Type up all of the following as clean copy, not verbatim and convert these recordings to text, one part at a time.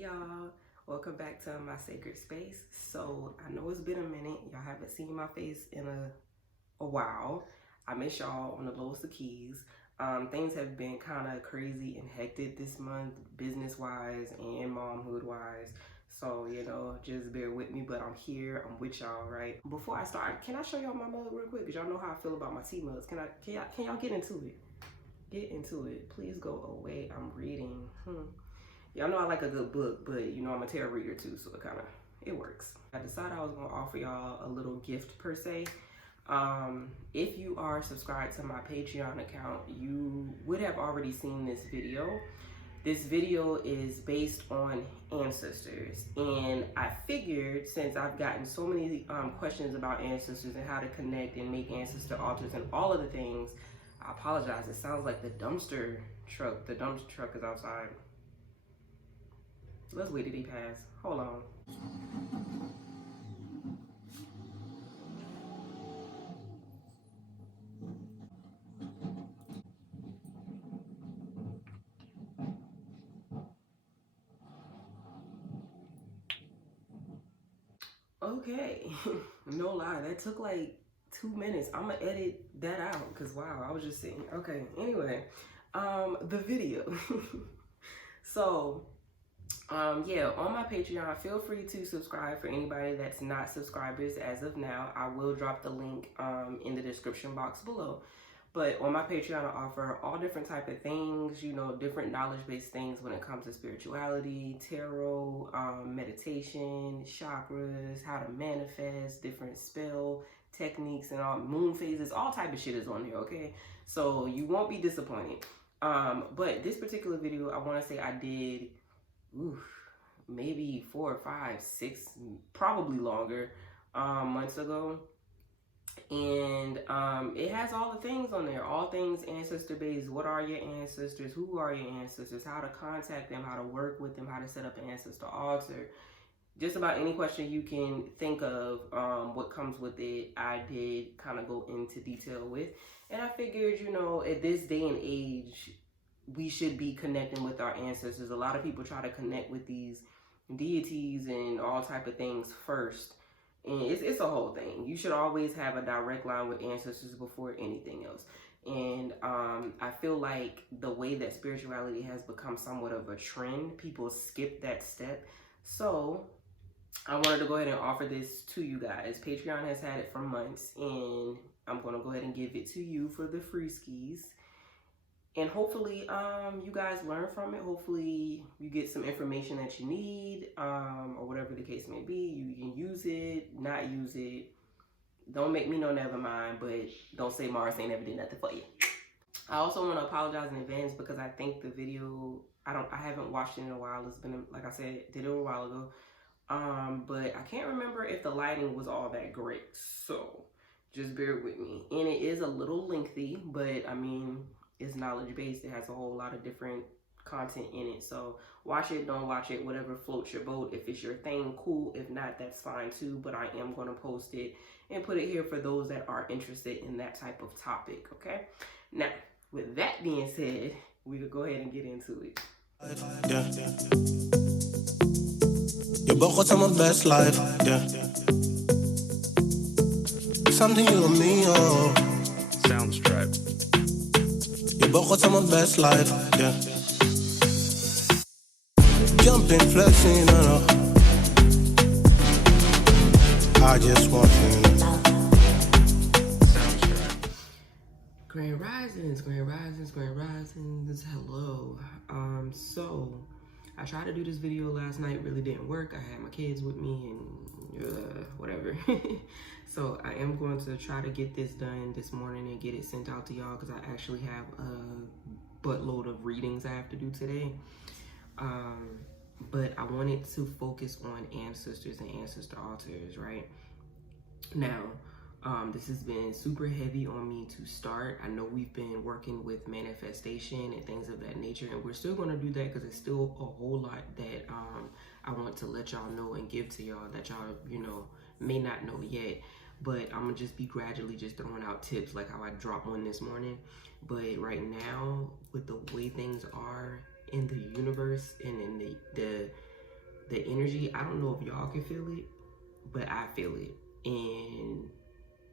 Hey y'all, welcome back to my sacred space. So I know it's been a minute. Y'all haven't seen my face in a while. I miss y'all on the lowest of keys. Things have been kind of crazy and hectic this month, business-wise and momhood-wise. So, just bear with me, but I'm here. I'm with y'all, right? Before I start, can I show y'all my mug real quick? Because y'all know how I feel about my tea mugs. Can y'all get into it? Get into it. Please go away. I'm reading. Y'all know I like a good book, but I'm a tarot reader too, so it works. I decided I was gonna offer y'all a little gift per se. If you are subscribed to my Patreon account, you would have already seen this video. This video is based on ancestors, and I figured since I've gotten so many questions about ancestors and how to connect and make ancestor altars and all of the things, I apologize. It sounds like the dumpster truck is outside. Let's wait till he pass. Hold on. Okay. No lie, that took like 2 minutes. I'm gonna edit that out because wow, I was just sitting. Okay, anyway, the video. So yeah, on my Patreon, feel free to subscribe for anybody that's not subscribers as of now. I will drop the link in the description box below. But on my Patreon, I offer all different type of things, different knowledge-based things when it comes to spirituality, tarot, meditation, chakras, how to manifest, different spell techniques and all, moon phases, all type of shit is on here, okay? So you won't be disappointed. But this particular video, I want to say I did maybe 4 or 5, 6, probably longer months ago. And it has all the things on there, all things ancestor based. What are your ancestors? Who are your ancestors? How to contact them, how to work with them, how to set up an ancestor altar. Just about any question you can think of, what comes with it, I did kind of go into detail with. And I figured, at this day and age, we should be connecting with our ancestors. A lot of people try to connect with these deities and all type of things first. And it's a whole thing. You should always have a direct line with ancestors before anything else. And I feel like the way that spirituality has become somewhat of a trend, people skip that step. So I wanted to go ahead and offer this to you guys. Patreon has had it for months, and I'm going to go ahead and give it to you for the free skis. And hopefully you guys learn from it. Hopefully you get some information that you need, or whatever the case may be. You can use it, not use it. Don't make me know never mind, but don't say Mars ain't never did nothing for you. I also want to apologize in advance because I think the video, I haven't watched it in a while. It's been, like I said, did it a while ago. But I can't remember if the lighting was all that great. So just bear with me. And it is a little lengthy, but I mean, it's knowledge based. It has a whole lot of different content in it. So watch it, don't watch it, whatever floats your boat. If it's your thing, cool. If not, that's fine too. But I am going to post it and put it here for those that are interested in that type of topic. Okay. Now, with that being said, we could go ahead and get into it. Yeah. You both got my best life. Yeah. Something you and me, oh. Sounds trapped. You both got my best life, yeah. Jumping, flexing, I just want to. Sounds trapped. Grand risings, grand risings, grand risings. Hello. So I tried to do this video last night, really didn't work. I had my kids with me and whatever. So I am going to try to get this done this morning and get it sent out to y'all because I actually have a buttload of readings I have to do today. But I wanted to focus on ancestors and ancestor altars, right? Now, this has been super heavy on me to start. I know we've been working with manifestation and things of that nature, and we're still going to do that because it's still a whole lot that I want to let y'all know and give to y'all that y'all, may not know yet. But I'm gonna just be gradually just throwing out tips like how I dropped one this morning. But right now, with the way things are in the universe and in the the energy, I don't know if y'all can feel it, but I feel it. And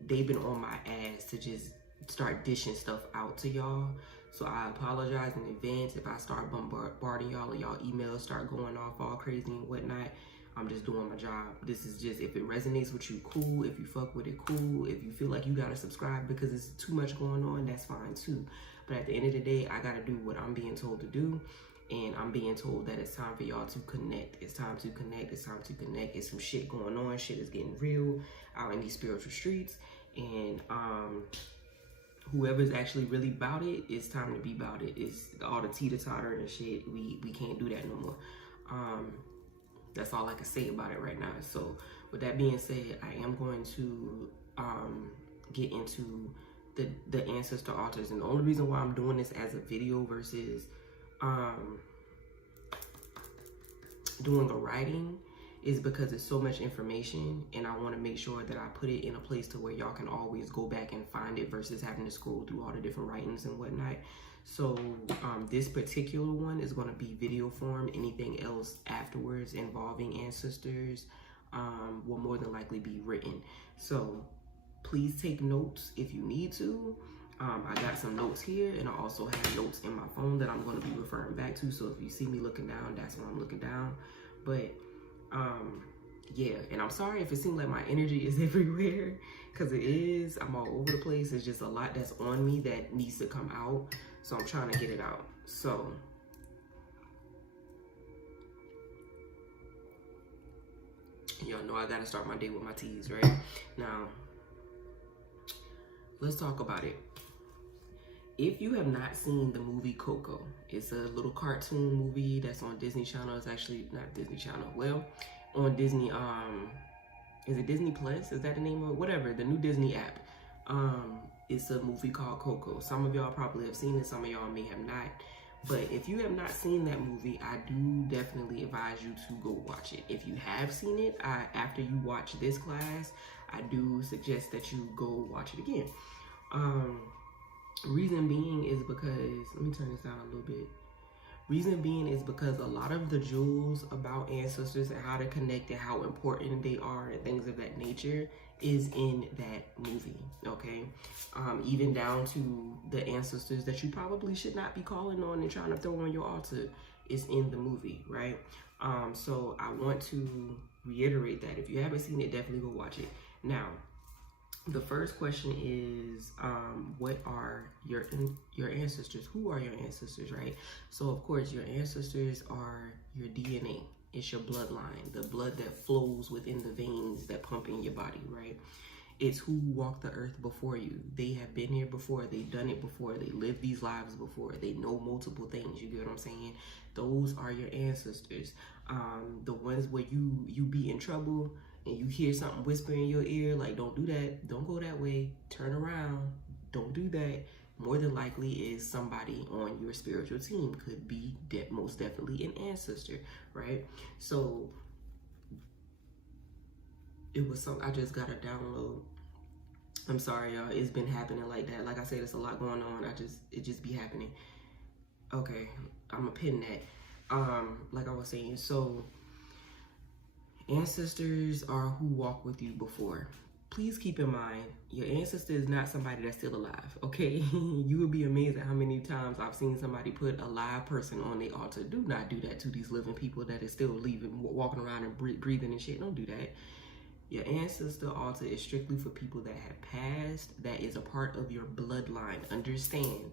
they've been on my ass to just start dishing stuff out to y'all. So I apologize in advance if I start bombarding y'all and y'all emails start going off all crazy and whatnot. I'm just doing my job. This is just, if it resonates with you, cool. If you fuck with it, cool. If you feel like you gotta subscribe because it's too much going on, that's fine too. But at the end of the day, I gotta do what I'm being told to do. And I'm being told that it's time for y'all to connect. It's time to connect. It's time to connect. It's some shit going on. Shit is getting real out in these spiritual streets. And whoever's actually really about it, it's time to be about it. It's all the teeter-totter and shit. We can't do that no more. That's all I can say about it right now. So with that being said, I am going to get into the ancestor altars. And the only reason why I'm doing this as a video versus doing a writing is because it's so much information, and I want to make sure that I put it in a place to where y'all can always go back and find it versus having to scroll through all the different writings and whatnot. So this particular one is going to be video form. Anything else afterwards involving ancestors will more than likely be written. So please take notes if you need to. I got some notes here, and I also have notes in my phone that I'm going to be referring back to. So if you see me looking down, that's when I'm looking down. But yeah, and I'm sorry if it seems like my energy is everywhere, because it is. I'm all over the place. It's just a lot that's on me that needs to come out. So I'm trying to get it out. So y'all know I gotta start my day with my teas, right? Now, let's talk about it. If you have not seen the movie Coco, it's a little cartoon movie that's on Disney Channel. It's actually not Disney Channel. Well, on Disney, is it Disney Plus? Is that the name of it? Whatever, the new Disney app. It's a movie called Coco. Some of y'all probably have seen it. Some of y'all may have not. But if you have not seen that movie, I do definitely advise you to go watch it. If you have seen it, after you watch this class, I do suggest that you go watch it again. Reason being is because, let me turn this down a little bit. Reason being is because a lot of the jewels about ancestors and how to connect and how important they are and things of that nature is in that movie, okay? Even down to the ancestors that you probably should not be calling on and trying to throw on your altar is in the movie, right? So I want to reiterate that. If you haven't seen it, definitely go watch it. Now, the first question is, what are your ancestors? Who are your ancestors, right? So, of course, your ancestors are your DNA. It's your bloodline, the blood that flows within the veins that pump in your body, right? It's who walked the earth before you. They have been here before. They've done it before. They lived these lives before. They know multiple things. You get what I'm saying? Those are your ancestors. The ones where you be in trouble and you hear something whisper in your ear, like, don't do that, don't go that way, turn around, don't do that, more than likely is somebody on your spiritual team. Could be most definitely an ancestor, right? So it was something I just got to download. I'm sorry, y'all, it's been happening like that. Like I said, it's a lot going on. It just be happening. Okay, I'm gonna pin that. Like I was saying, so ancestors are who walked with you before. Please keep in mind, your ancestor is not somebody that's still alive, okay? You would be amazed at how many times I've seen somebody put a live person on their altar. Do not do that to these living people that is still walking around and breathing and shit. Don't do that. Your ancestor altar is strictly for people that have passed, that is a part of your bloodline. Understand,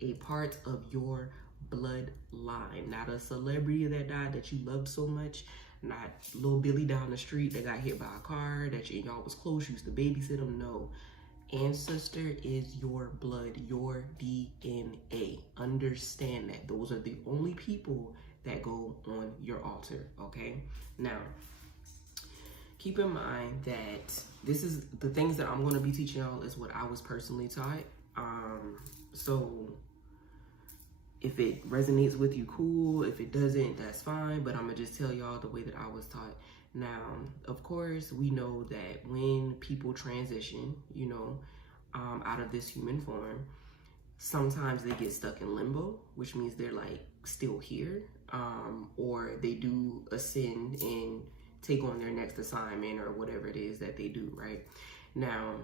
a part of your bloodline, not a celebrity that died that you loved so much, not little Billy down the street that got hit by a car that y'all was close, used to babysit him. No, ancestor is your blood, your DNA. Understand that. Those are the only people that go on your altar, okay? Now, keep in mind that this is the things that I'm going to be teaching y'all is what I was personally taught. So if it resonates with you, cool. If it doesn't, that's fine. But I'm going to just tell y'all the way that I was taught. Now, of course, we know that when people transition, you know, out of this human form, sometimes they get stuck in limbo, which means they're like still here. or they do ascend and take on their next assignment or whatever it is that they do, right? Now,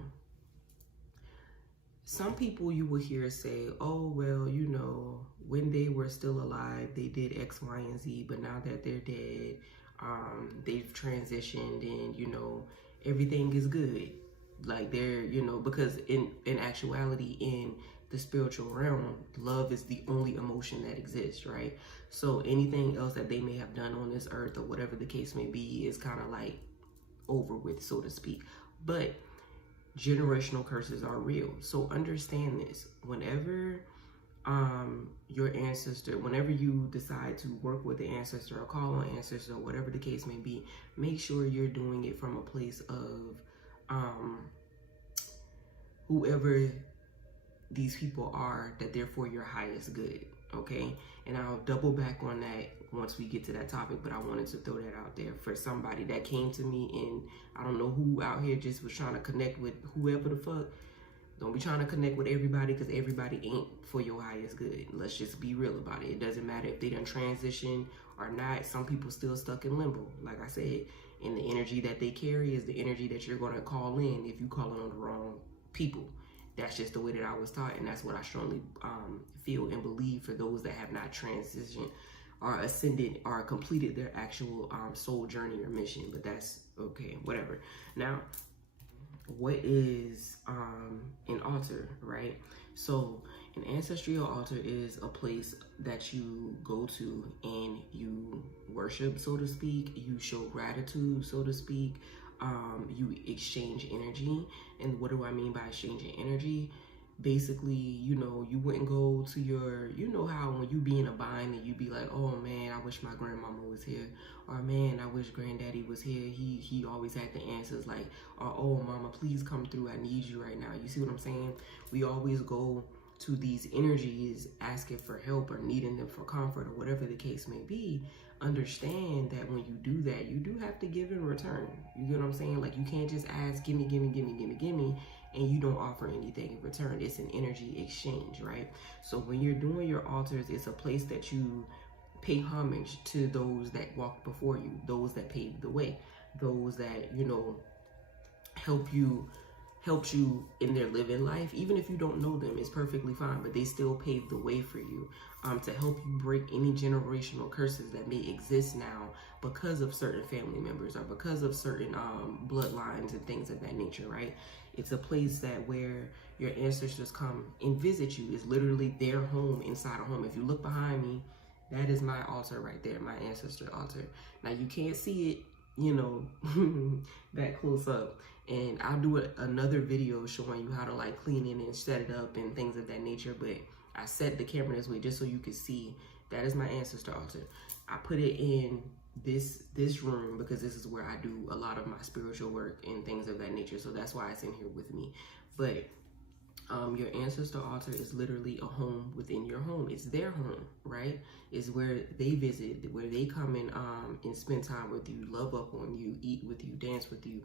some people you will hear say, oh, well, you know, when they were still alive, they did X, Y, and Z, but now that they're dead, they've transitioned and, you know, everything is good. Like they're, you know, because in actuality, in the spiritual realm, love is the only emotion that exists, right? So anything else that they may have done on this earth or whatever the case may be is kind of like over with, so to speak. But generational curses are real. So understand this. Whenever your ancestor, whenever you decide to work with the ancestor or call on ancestor or whatever the case may be, make sure you're doing it from a place of whoever these people are, that they're for your highest good, okay? And I'll double back on that once we get to that topic, but I wanted to throw that out there for somebody that came to me and I don't know who out here just was trying to connect with whoever the fuck. Don't be trying to connect with everybody, because everybody ain't for your highest good. Let's just be real about it. It doesn't matter if they done transition or not. Some people still stuck in limbo. Like I said, and the energy that they carry is the energy that you're going to call in if you calling on the wrong people. That's just the way that I was taught, and that's what I strongly feel and believe for those that have not transitioned or ascended or completed their actual soul journey or mission. But that's okay, whatever. Now, what is an altar, right? So an ancestral altar is a place that you go to and you worship, so to speak. You show gratitude, so to speak. You exchange energy. And what do I mean by exchanging energy? Basically, you know, you wouldn't go to your, you know how when you be in a bind and you be like, oh man, I wish my grandmama was here, or man, I wish granddaddy was here, he always had the answers, like, or oh mama, please come through, I need you right now. You see what I'm saying? We always go to these energies asking for help or needing them for comfort or whatever the case may be. Understand that when you do that, you do have to give in return. You get what I'm saying? Like, you can't just ask, gimme, gimme, gimme, gimme, gimme, and you don't offer anything in return. It's an energy exchange, right? So when you're doing your altars, it's a place that you pay homage to those that walked before you, those that paved the way, those that, you know, helped you in their living life. Even if you don't know them, it's perfectly fine, but they still paved the way for you to help you break any generational curses that may exist now because of certain family members or because of certain bloodlines and things of that nature, right? It's a place that where your ancestors come and visit you. It's literally their home inside a home. If you look behind me, that is my altar right there, my ancestor altar. Now you can't see it, you know, that close up. And I'll do another video showing you how to like clean it and set it up and things of that nature. But I set the camera this way just so you can see that is my ancestor altar. I put it in this room because this is where I do a lot of my spiritual work and things of that nature. So that's why it's in here with me. But your ancestor altar is literally a home within your home. It's their home, right? It's where they visit, where they come and spend time with you, love up on you, eat with you, dance with you,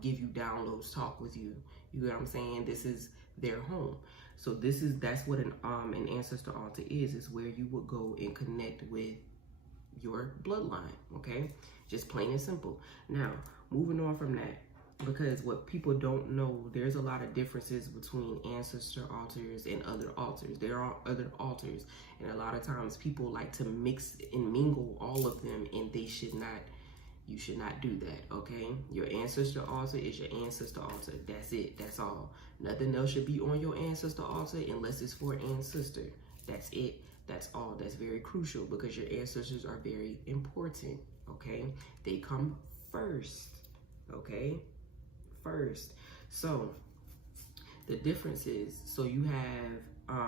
give you downloads, talk with you. You know what I'm saying? This is their home. So that's what an ancestor altar is where you would go and connect with your bloodline, okay? Just plain and simple. Now, moving on from that, because what people don't know, there's a lot of differences between ancestor altars and other altars. There are other altars, and a lot of times people like to mix and mingle all of them, and you should not do that, okay? Your ancestor altar is your ancestor altar. That's it. That's all. Nothing else should be on your ancestor altar unless it's for ancestor. That's it. That's all. That's very crucial because your ancestors are very important, okay? They come first, okay? First. So the difference is, so you have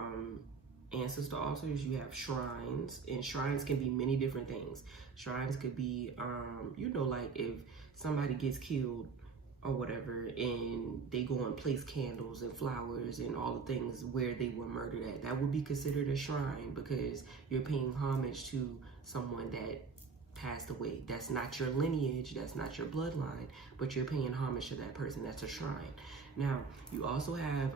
ancestor altars, you have shrines, and shrines can be many different things. Shrines could be you know, like if somebody gets killed or whatever and they go and place candles and flowers and all the things where they were murdered at, that would be considered a shrine because you're paying homage to someone that passed away. That's not your lineage, that's not your bloodline, but you're paying homage to that person. That's a shrine. Now, you also have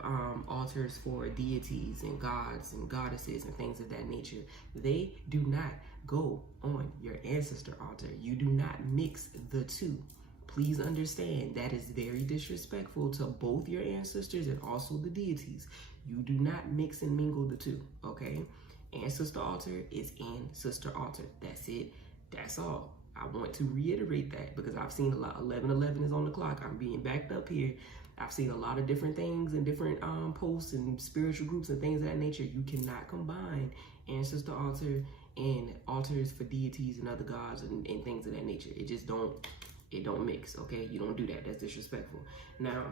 altars for deities and gods and goddesses and things of that nature. They do not go on your ancestor altar. You do not mix the two. Please understand that is very disrespectful to both your ancestors and also the deities. You do not mix and mingle the two, okay? Ancestor altar is ancestor altar. That's it. That's all. I want to reiterate that because I've seen a lot. 11:11 is on the clock. I'm being backed up here. I've seen a lot of different things and different posts and spiritual groups and things of that nature. You cannot combine ancestor altar and altars for deities and other gods and things of that nature. It just don't mix, okay? You don't do that. That's disrespectful. Now,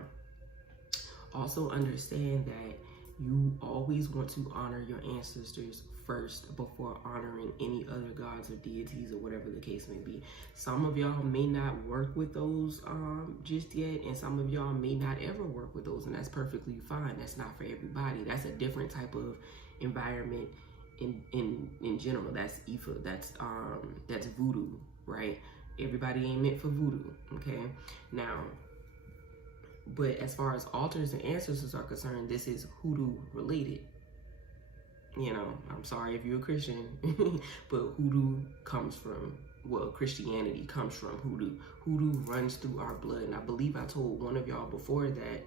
also understand that you always want to honor your ancestors first before honoring any other gods or deities or whatever the case may be. Some of y'all may not work with those just yet, and some of y'all may not ever work with those, and that's perfectly fine. That's not for everybody. That's a different type of environment in general. That's Ifa. That's voodoo, right? Everybody ain't meant for voodoo, okay? Now, but as far as altars and ancestors are concerned, this is hoodoo related. You know, I'm sorry if you're a Christian, but hoodoo comes from, well, Christianity comes from hoodoo. Hoodoo runs through our blood. And I believe I told one of y'all before that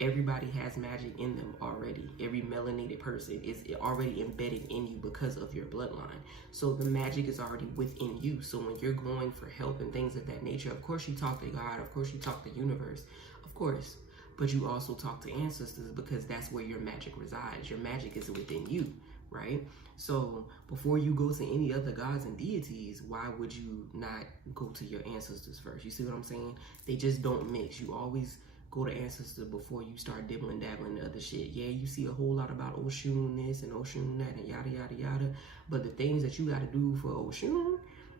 everybody has magic in them already. Every melanated person is already embedded in you because of your bloodline. So the magic is already within you. So when you're going for help and things of that nature, of course you talk to God, of course you talk to the universe, of course. But you also talk to ancestors because that's where your magic resides. Your magic is within you, right? So before you go to any other gods and deities, why would you not go to your ancestors first? You see what I'm saying? They just don't mix. You always go to ancestors before you start dibbling dabbling the other shit. Yeah, you see a whole lot about Oshun this and Oshun that and yada yada yada, but the things that you got to do for Oshun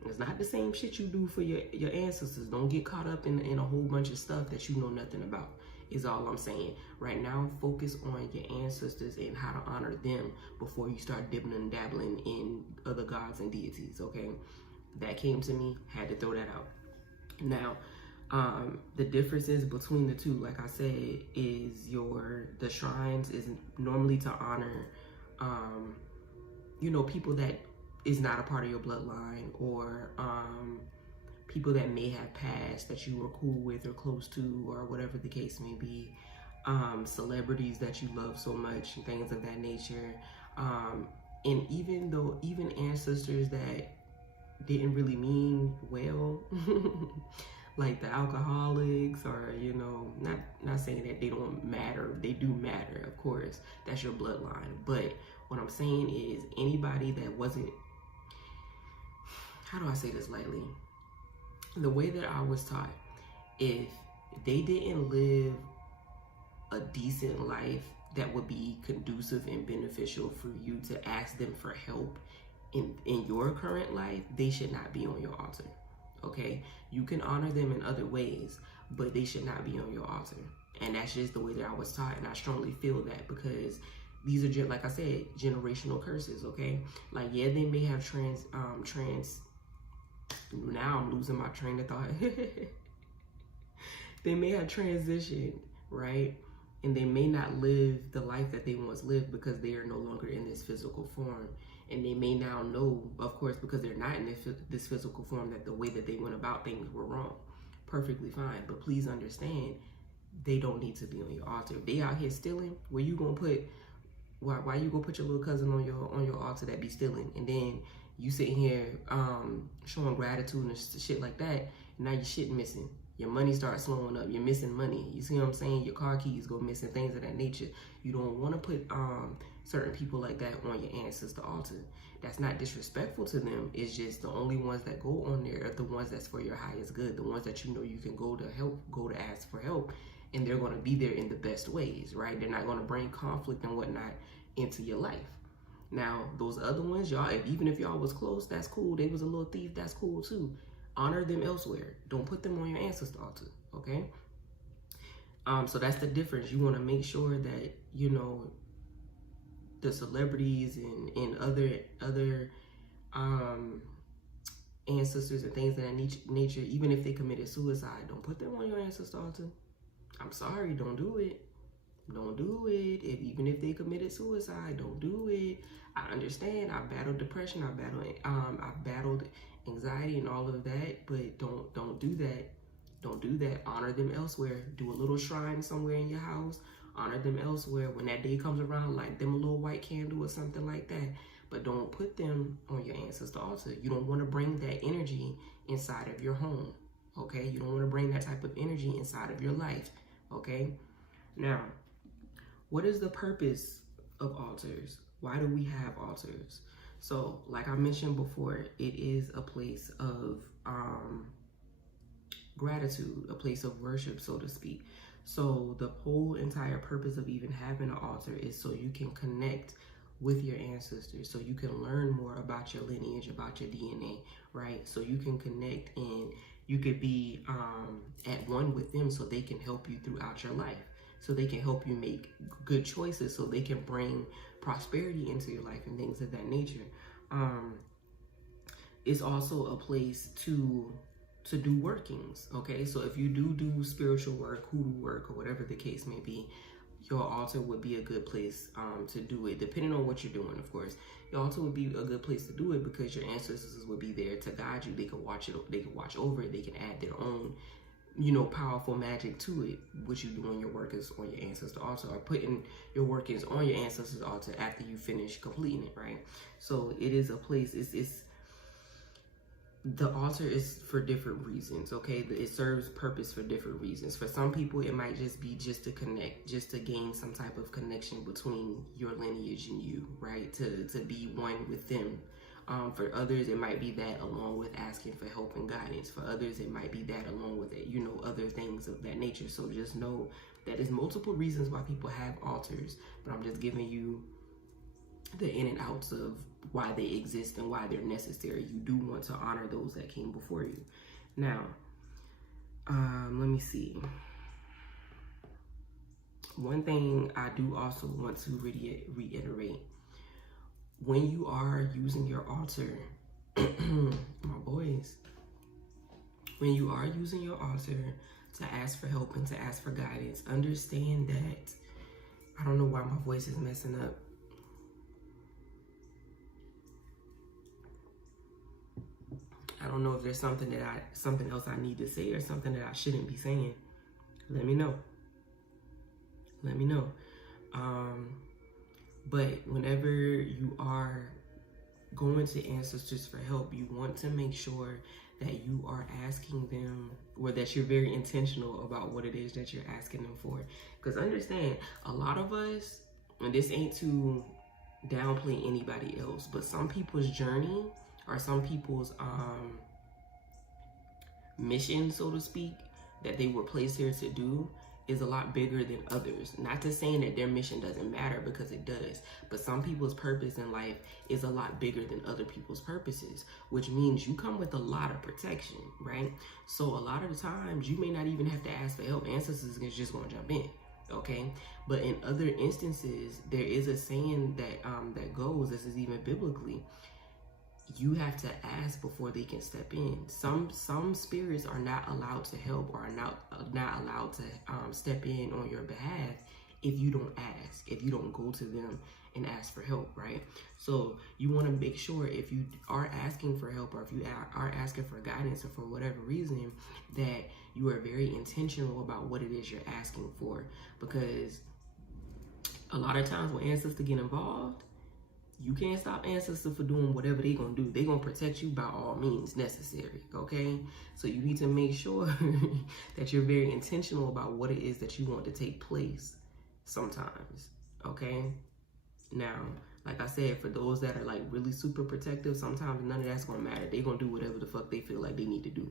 is not the same shit you do for your ancestors. Don't get caught up in a whole bunch of stuff that you know nothing about, is all I'm saying. Right now, focus on your ancestors and how to honor them before you start dibbling and dabbling in other gods and deities, okay? That came to me, had to throw that out. Now, the differences between the two, like I said, is the shrines is normally to honor, you know, people that is not a part of your bloodline, or people that may have passed that you were cool with or close to, or whatever the case may be, celebrities that you love so much and things of that nature, and even ancestors that didn't really mean well, like the alcoholics, or, you know, not saying that they don't matter. They do matter, of course. That's your bloodline. But what I'm saying is anybody that wasn't, how do I say this lightly? The way that I was taught, if they didn't live a decent life that would be conducive and beneficial for you to ask them for help in your current life, they should not be on your altar. Okay, you can honor them in other ways, but they should not be on your altar. And that's just the way that I was taught, and I strongly feel that because these are, like I said, generational curses. Okay, like, yeah, they may have now I'm losing my train of thought. They may have transitioned, right? And they may not live the life that they once lived because they are no longer in this physical form. And they may now know, of course, because they're not in this physical form, that the way that they went about things were wrong. Perfectly fine. But please understand, they don't need to be on your altar. If they out here stealing, why you gonna put your little cousin on your altar that be stealing? And then you sitting here showing gratitude and shit like that, and now your shit missing. Your money starts slowing up. You're missing money. You see what I'm saying? Your car keys go missing, things of that nature. You don't want to put certain people like that on your ancestor altar. That's not disrespectful to them. It's just the only ones that go on there are the ones that's for your highest good. The ones that you know you can go to help, go to ask for help, and they're going to be there in the best ways, right? They're not going to bring conflict and whatnot into your life. Now, those other ones, y'all, even if y'all was close, that's cool. They was a little thief, that's cool too. Honor them elsewhere. Don't put them on your ancestor altar, okay? So that's the difference. You want to make sure that, you know, the celebrities and other ancestors and things of that nature, even if they committed suicide, don't put them on your ancestor altar. I'm sorry, don't do it. Don't do it. Even if they committed suicide, don't do it. I understand. I've battled depression. I've battled anxiety and all of that. But don't do that. Don't do that. Honor them elsewhere. Do a little shrine somewhere in your house. Honor them elsewhere. When that day comes around, light them a little white candle or something like that. But don't put them on your ancestor altar. You don't want to bring that energy inside of your home. Okay? You don't want to bring that type of energy inside of your life. Okay? Now, what is the purpose of altars? Why do we have altars? So, like I mentioned before, it is a place of gratitude, a place of worship, so to speak. So the whole entire purpose of even having an altar is so you can connect with your ancestors, so you can learn more about your lineage, about your DNA, right? So you can connect and you could be at one with them, so they can help you throughout your life, so they can help you make good choices, so they can bring prosperity into your life and things of that nature. It's also a place to do workings, okay? So if you do spiritual work, hoodoo work, or whatever the case may be, your altar would be a good place to do it, depending on what you're doing, of course. Your altar would be a good place to do it because your ancestors would be there to guide you. They could watch it, they could watch over it, they can add their own, powerful magic to it, which you do on your work is on your ancestor altar, or putting your workings on your ancestor's altar after you finish completing it, right? So it is a place, the altar is for different reasons, okay? It serves purpose for different reasons. For some people, it might just be just to connect, just to gain some type of connection between your lineage and you, right? To be one with them. For others, it might be that along with asking for help and guidance. For others, it might be that along with it, other things of that nature. So just know that there's multiple reasons why people have altars, but I'm just giving you the in and outs of why they exist and why they're necessary. You do want to honor those that came before you. Now, let me see. One thing I do also want to reiterate, when you are using your altar, my boys, when you are using your altar to ask for help and to ask for guidance, understand that, I don't know why my voice is messing up. I don't know if there's something else I need to say or something that I shouldn't be saying. Let me know. Let me know. But whenever you are going to ancestors for help, you want to make sure that you are asking them, or that you're very intentional about what it is that you're asking them for. Because understand, a lot of us, and this ain't to downplay anybody else, but some people's journey, or some people's mission, so to speak, that they were placed here to do is a lot bigger than others. Not to saying that their mission doesn't matter, because it does, but some people's purpose in life is a lot bigger than other people's purposes, which means you come with a lot of protection, right? So a lot of the times you may not even have to ask for help. Ancestors is just gonna jump in, okay? But in other instances, there is a saying that that goes, this is even biblically, you have to ask before they can step in. Some spirits are not allowed to help, or are not allowed to step in on your behalf if you don't ask, if you don't go to them and ask for help, right? So you want to make sure, if you are asking for help, or if you are asking for guidance, or for whatever reason, that you are very intentional about what it is you're asking for. Because a lot of times when ancestors get involved, you can't stop ancestors for doing whatever they're going to do. They're going to protect you by all means necessary, okay? So you need to make sure that you're very intentional about what it is that you want to take place sometimes, okay? Now, like I said, for those that are like really super protective, sometimes none of that's going to matter. They're going to do whatever the fuck they feel like they need to do.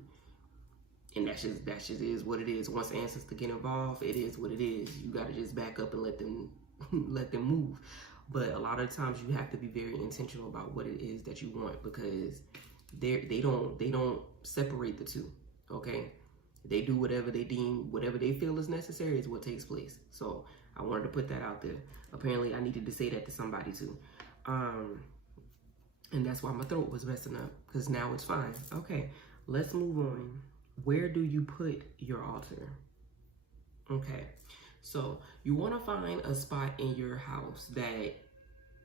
And that just is what it is. Once ancestors get involved, it is what it is. You got to just back up and let them move. But a lot of times you have to be very intentional about what it is that you want, because they don't separate the two, okay? They do whatever they deem, whatever they feel is necessary is what takes place. So I wanted to put that out there. Apparently I needed to say that to somebody too. And that's why my throat was messing up, because now it's fine. Okay, let's move on. Where do you put your altar? Okay, So you want to find a spot in your house that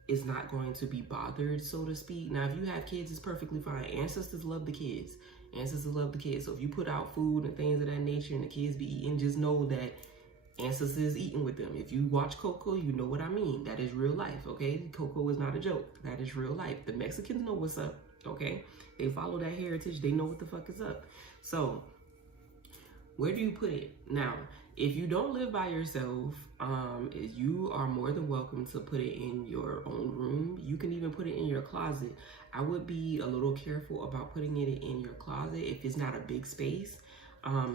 is not going to be bothered, so to speak. Now, if you have kids, it's perfectly fine. Ancestors love the kids. Ancestors love the kids. So if you put out food and things of that nature and the kids be eating, just know that Ancestors is eating with them. If you watch Coco, you know what I mean. That is real life, okay? Coco is not a joke. That is real life. The Mexicans know what's up, okay? They follow that heritage. They know what the fuck is up. So where do you put it? Now, if you don't live by yourself, you are more than welcome to put it in your own room. You can even put it in your closet. I would be a little careful about putting it in your closet if it's not a big space,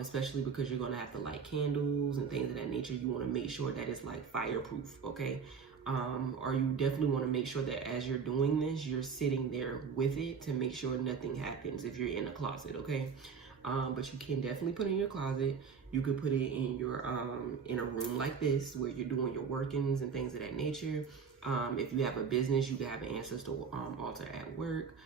especially because you're gonna have to light candles and things of that nature. You wanna make sure that it's like fireproof, okay? Or you definitely wanna make sure that as you're doing this, you're sitting there with it to make sure nothing happens if you're in a closet, okay? But you can definitely put it in your closet. You could put it in your in a room like this where you're doing your workings and things of that nature. If you have a business, you can have an ancestor altar at work.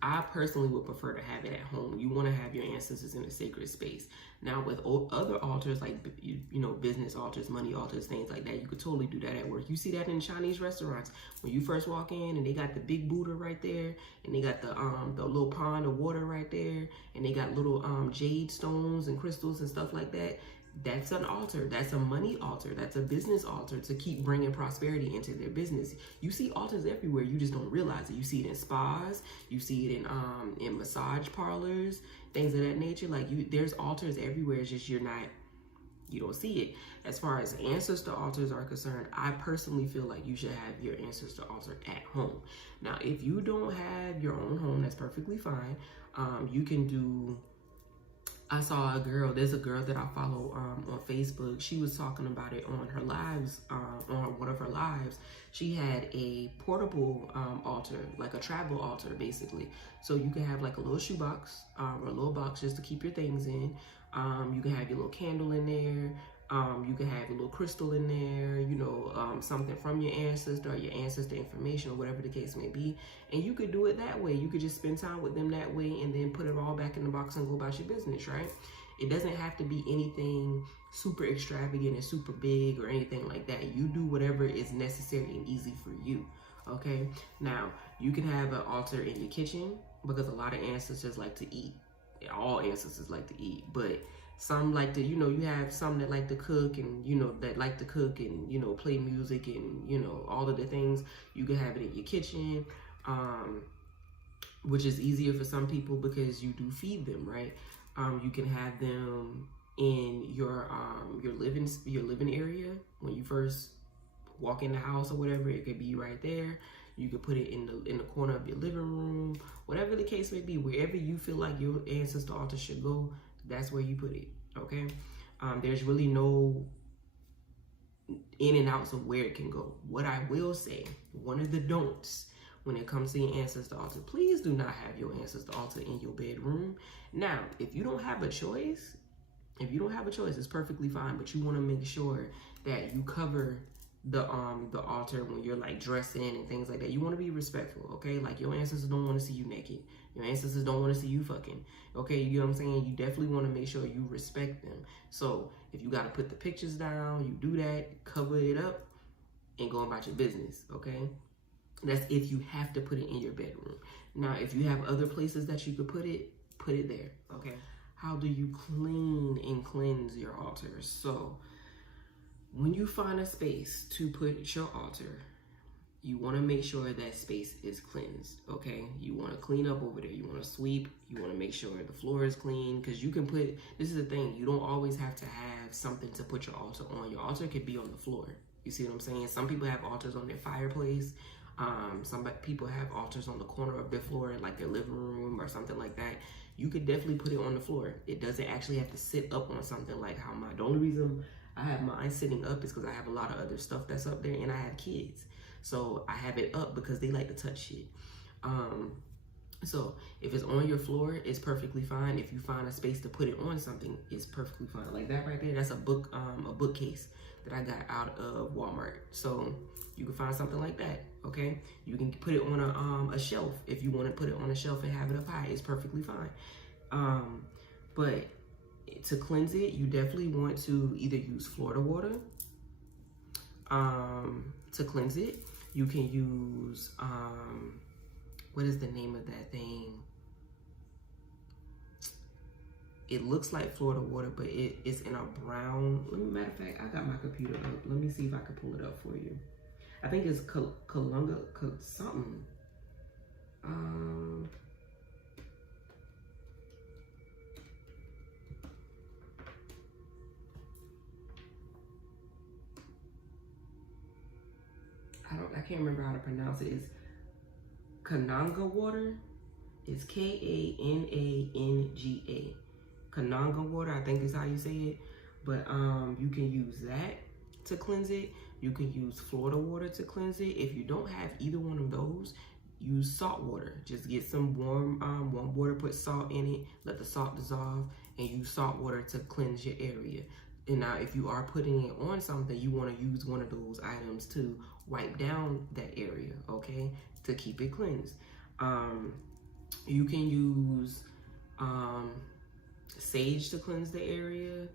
I personally would prefer to have it at home. You want to have your ancestors in a sacred space. Now, with other altars, like, you know, business altars, money altars, things like that, you could totally do that at work. You see that in Chinese restaurants. When you first walk in and they got the big Buddha right there, and they got the little pond of water right there, and they got little jade stones and crystals and stuff like that. That's an altar. That's a money altar. That's a business altar to keep bringing prosperity into their business. You see altars everywhere. You just don't realize it. You see it in spas. You see it in massage parlors, things of that nature. Like, there's altars everywhere. It's just you don't see it. As far as ancestor altars are concerned, I personally feel like you should have your ancestor altar at home. Now, if you don't have your own home, that's perfectly fine. You can do. I saw there's a girl that I follow on Facebook. She was talking about it on her lives, on one of her lives. She had a portable altar, like a travel altar, basically. So you can have like a little shoebox or a little box just to keep your things in. You can have your little candle in there. You can have a little crystal in there, you know, something from your ancestor or your ancestor information or whatever the case may be. And you could do it that way. You could just spend time with them that way and then put it all back in the box and go about your business, right? It doesn't have to be anything super extravagant and super big or anything like that. You do whatever is necessary and easy for you, okay? Now, you can have an altar in your kitchen because a lot of ancestors like to eat. All ancestors like to eat, but some like to, you know, you have some that like to cook and, you know, play music and, you know, all of the things. You can have it in your kitchen, which is easier for some people because you do feed them, right? You can have them in your living area when you first walk in the house or whatever. It could be right there. You could put it in the corner of your living room, whatever the case may be. Wherever you feel like your ancestor altar should go, that's where you put it, okay? There's really no in and outs of where it can go. What I will say, one of the don'ts when it comes to your ancestor altar, please do not have your ancestor altar in your bedroom. Now, if you don't have a choice, it's perfectly fine, but you want to make sure that you cover the altar when you're like dressing and things like that. You want to be respectful, okay? Like, your ancestors don't want to see you naked. Your ancestors don't want to see you fucking, okay? You know what I'm saying? You definitely want to make sure you respect them. So if you got to put the pictures down, you do that, cover it up, and go about your business, okay? That's if you have to put it in your bedroom. Now, if you have other places that you could put it there, okay? How do you clean and cleanse your altars? So when you find a space to put your altar, you want to make sure that space is cleansed, okay? You want to clean up over there. You want to sweep. You want to make sure the floor is clean, because you can put, this is the thing, you don't always have to have something to put your altar on. Your altar could be on the floor. You see what I'm saying? Some people have altars on their fireplace. Some people have altars on the corner of their floor, like their living room or something like that. You could definitely put it on the floor. It doesn't actually have to sit up on something like how the only reason I have mine sitting up is because I have a lot of other stuff that's up there, and I have kids. So I have it up because they like to touch shit. So if it's on your floor, it's perfectly fine. If you find a space to put it on something, it's perfectly fine. Like that right there, that's a bookcase that I got out of Walmart. So you can find something like that, okay? You can put it on a shelf. If you want to put it on a shelf and have it up high, it's perfectly fine. But to cleanse it, you definitely want to either use Florida water to cleanse it. You can use, what is the name of that thing? It looks like Florida water, but it's in a brown. Matter of fact, I got my computer up. Let me see if I can pull it up for you. I think it's Kalunga something. I can't remember how to pronounce it. It's Kananga water. It's Kananga. Kananga water, I think is how you say it. But you can use that to cleanse it. You can use Florida water to cleanse it. If you don't have either one of those, use salt water. Just get some warm water, put salt in it, let the salt dissolve, and use salt water to cleanse your area. And now if you are putting it on something, you want to use one of those items to wipe down that area, okay, to keep it cleansed. You can use sage to cleanse the area.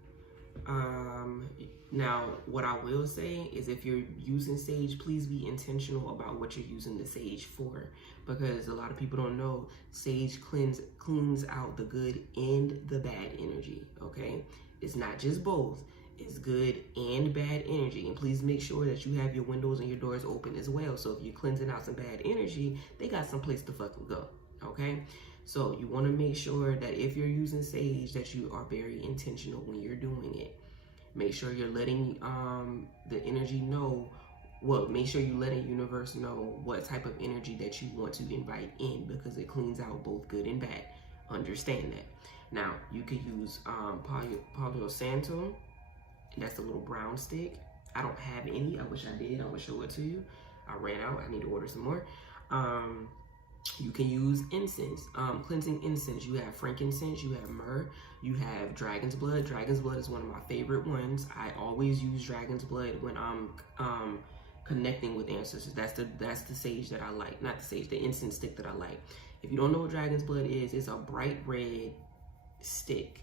Now, what I will say is if you're using sage, please be intentional about what you're using the sage for, because a lot of people don't know sage cleans out the good and the bad energy, okay? It's not just both. It's good and bad energy. And please make sure that you have your windows and your doors open as well. So if you're cleansing out some bad energy, they got some place to fucking go, okay? So you want to make sure that if you're using sage, that you are very intentional when you're doing it. Make sure you're letting the energy know, make sure you let the universe know what type of energy that you want to invite in, because it cleans out both good and bad. Understand that. Now, you could use Palo Santo. That's a little brown stick. I don't have any. I wish I did. I would show it to you. I ran out. I need to order some more. You can use incense, cleansing incense. You have frankincense, you have myrrh, you have dragon's blood. Dragon's blood is one of my favorite ones. I always use dragon's blood when I'm connecting with ancestors. That's the sage that I like. Not the sage, the incense stick that I like. If you don't know what dragon's blood is, it's a bright red stick.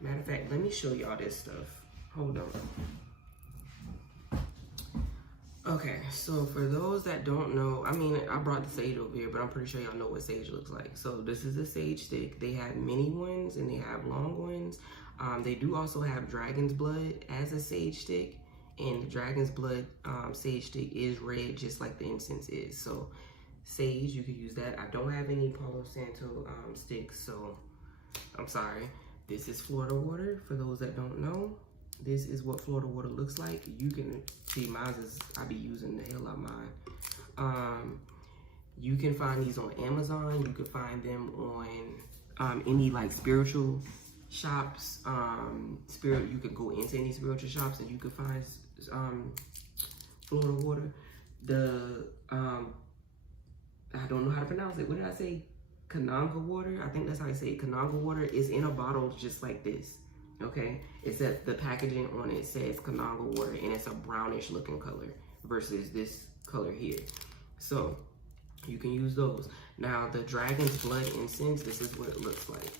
Matter of fact, let me show y'all this stuff. Hold on. Okay, so for those that don't know, I mean, I brought the sage over here, but I'm pretty sure y'all know what sage looks like. So this is a sage stick. They have mini ones and they have long ones. They do also have dragon's blood as a sage stick, and the dragon's blood sage stick is red, just like the incense is. So sage, you could use that. I don't have any Palo Santo sticks, so I'm sorry. This is Florida water, for those that don't know. This is what Florida water looks like. You can see mine is, I be using the hell out of mine. You can find these on Amazon. You can find them on any like spiritual shops. You could go into any spiritual shops and you could find Florida water. I don't know how to pronounce it. What did I say? Kananga water. I think that's how I say it. Kananga water is in a bottle just like this. Okay, it's that the packaging on it says Kananga water, and it's a brownish looking color versus this color here. So you can use those. Now the dragon's blood incense, this is what it looks like.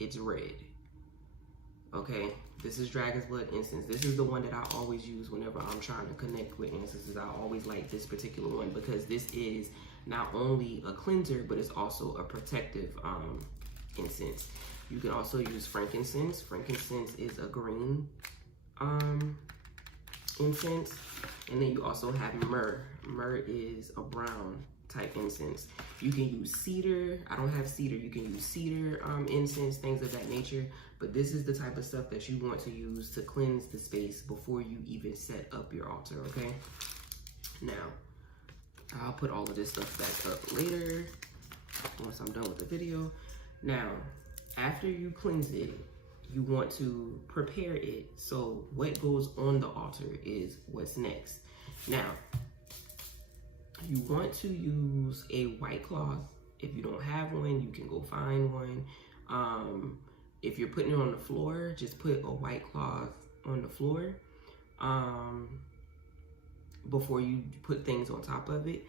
It's red. Okay, this is dragon's blood incense. This is the one that I always use whenever I'm trying to connect with ancestors. I always like this particular one because this is not only a cleanser, but it's also a protective incense. You can also use frankincense. Frankincense is a green incense. And then you also have myrrh. Myrrh is a brown type incense. You can use cedar. I don't have cedar. You can use cedar incense, things of that nature. But this is the type of stuff that you want to use to cleanse the space before you even set up your altar, okay? Now, I'll put all of this stuff back up later once I'm done with the video. Now, after you cleanse it, you want to prepare it. So what goes on the altar is what's next. Now, you want to use a white cloth. If you don't have one, you can go find one. If you're putting it on the floor, just put a white cloth on the floor before you put things on top of it.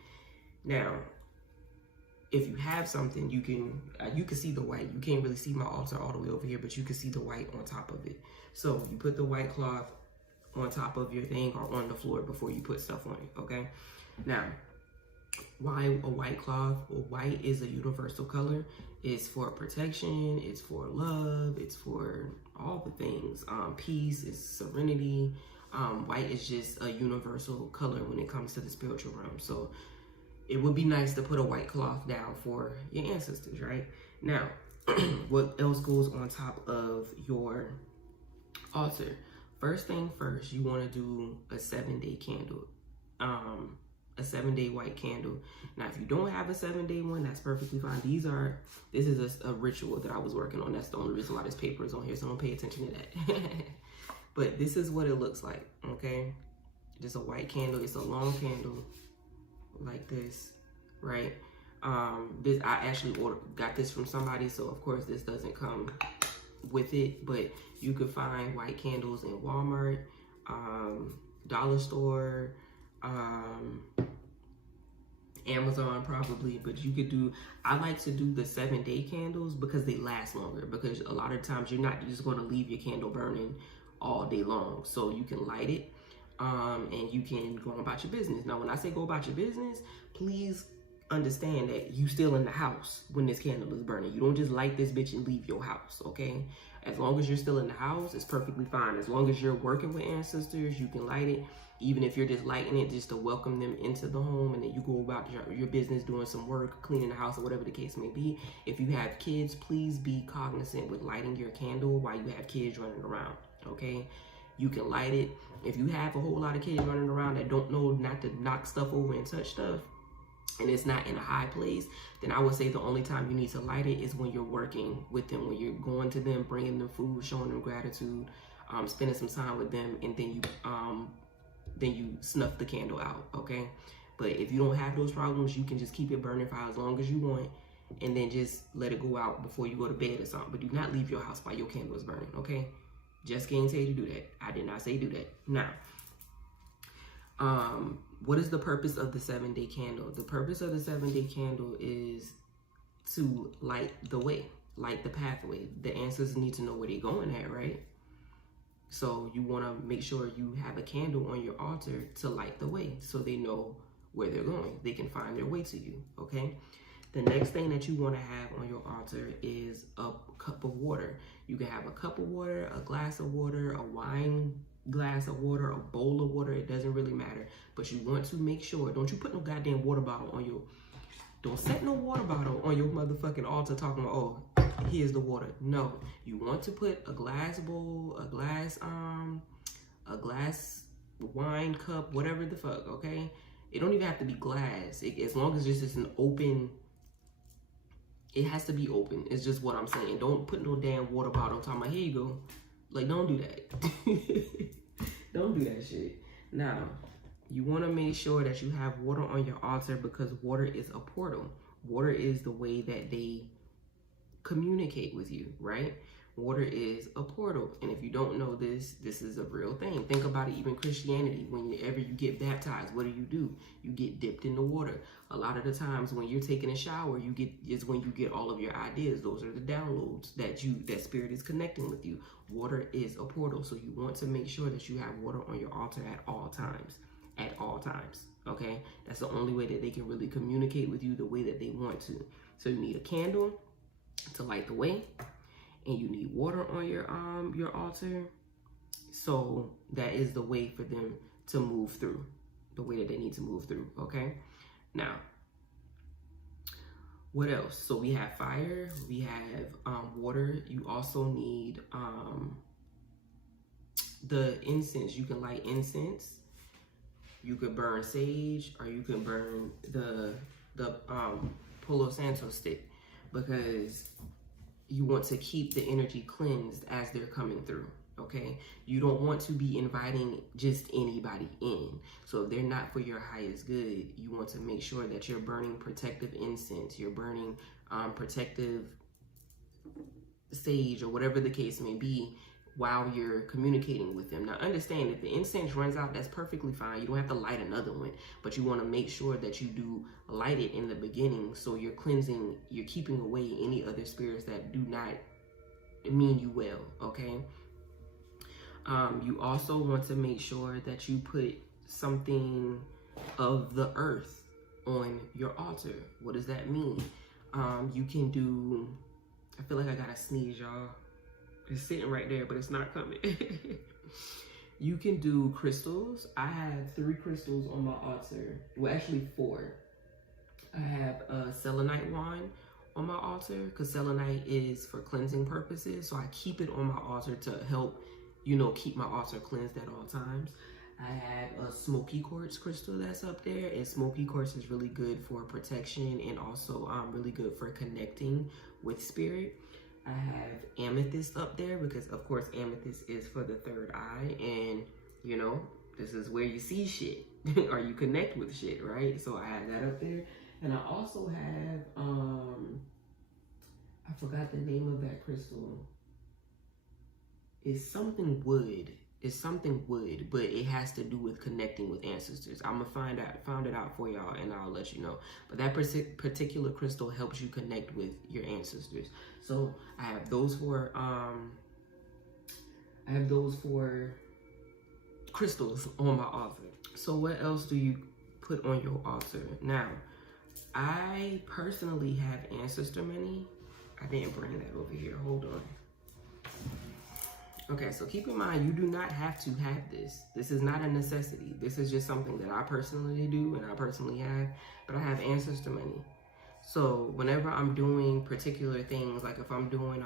Now, if you have something, you can see the white. You can't really see my altar all the way over here, but you can see the white on top of it. So you put the white cloth on top of your thing or on the floor before you put stuff on it, okay? Now, why a white cloth? Well, white is a universal color. It's for protection, it's for love, it's for all the things. Peace is serenity. White is just a universal color when it comes to the spiritual realm. So it would be nice to put a white cloth down for your ancestors, right? Now, what else goes on top of your altar? First thing first, you want to do a 7-day candle, a 7-day white candle. Now, if you don't have a 7-day one, that's perfectly fine. This is a ritual that I was working on. That's the only reason why this paper is on here, so don't pay attention to that. But this is what it looks like, okay? Just a white candle. It's a long candle like this, right? I actually got this from somebody, so of course this doesn't come with it, but you could find white candles in Walmart, dollar store, Amazon probably, but you could I like to do the 7-day candles because they last longer, because a lot of times you're not just going to leave your candle burning all day long. So you can light it, and you can go about your business. Now, when I say go about your business, please understand that you still in the house when this candle is burning. You don't just light this bitch and leave your house, okay? As long as you're still in the house, it's perfectly fine. As long as you're working with ancestors, you can light it. Even if you're just lighting it just to welcome them into the home, and then you go about your business doing some work, cleaning the house or whatever the case may be. If you have kids, please be cognizant with lighting your candle while you have kids running around, okay? You can light it. If you have a whole lot of kids running around that don't know not to knock stuff over and touch stuff, and it's not in a high place, then I would say the only time you need to light it is when you're working with them, when you're going to them, bringing them food, showing them gratitude, spending some time with them, and then you snuff the candle out, okay? But if you don't have those problems, you can just keep it burning for as long as you want, and then just let it go out before you go to bed or something. But do not leave your house while your candle is burning, okay? Just can't tell you to do that. I did not say do that. Now, what is the purpose of the 7-day candle? The purpose of the 7-day candle is to light the way, light the pathway. The ancestors need to know where they're going at, right? So you want to make sure you have a candle on your altar to light the way so they know where they're going. They can find their way to you, okay? The next thing that you want to have on your altar is a cup of water. You can have a cup of water, a glass of water, a wine glass of water, a bowl of water. It doesn't really matter. But you want to make sure, don't you put no goddamn water bottle on your, don't set no water bottle on your motherfucking altar talking about, oh, here's the water. No, you want to put a glass bowl, a glass wine cup, whatever the fuck, okay? It don't even have to be glass. As long as it's an open, it has to be open. It's just what I'm saying. Don't put no damn water bottle talking about, here you go. Like, don't do that. Don't do that shit. Now, you want to make sure that you have water on your altar because water is a portal. Water is the way that they communicate with you, right? Water is a portal. And if you don't know this, this is a real thing. Think about it, even Christianity. Whenever you get baptized, what do? You get dipped in the water. A lot of the times when you're taking a shower, is when you get all of your ideas. Those are the downloads that spirit is connecting with you. Water is a portal. So you want to make sure that you have water on your altar at all times. At all times, okay? That's the only way that they can really communicate with you the way that they want to. So you need a candle to light the way, and you need water on your altar. So that is the way for them to move through, the way that they need to move through, okay? Now, what else? So we have fire, we have water. You also need the incense. You can light incense. You could burn sage, or you can burn the Palo Santo stick, because you want to keep the energy cleansed as they're coming through, okay? You don't want to be inviting just anybody in. So if they're not for your highest good, you want to make sure that you're burning protective incense, you're burning protective sage, or whatever the case may be, while you're communicating with them. Now understand, if the incense runs out, that's perfectly fine. You don't have to light another one, but you want to make sure that you do light it in the beginning, so you're cleansing, you're keeping away any other spirits that do not mean you well, okay? You also want to make sure that you put something of the earth on your altar. What does that mean? You can do, I feel like I gotta sneeze, y'all. It's sitting right there, but it's not coming. You can do crystals. I have 3 crystals on my altar. Well, actually 4. I have a selenite wand on my altar, because selenite is for cleansing purposes. So I keep it on my altar to help, you know, keep my altar cleansed at all times. I have a smoky quartz crystal that's up there, and smoky quartz is really good for protection and also really good for connecting with spirit. I have amethyst up there because, of course, amethyst is for the third eye, and, you know, this is where you see shit or you connect with shit, right? So I have that up there. And I also have, I forgot the name of that crystal. It's something wood. It's something wood, but it has to do with connecting with ancestors. I'm gonna find it out for y'all, and I'll let you know. But that particular crystal helps you connect with your ancestors. So I have those for crystals on my altar. So what else do you put on your altar? Now, I personally have ancestor money. I didn't bring that over here. Hold on. Okay, so keep in mind, you do not have to have this. This is not a necessity. This is just something that I personally do and I personally have, but I have ancestor money. So whenever I'm doing particular things, like if I'm doing,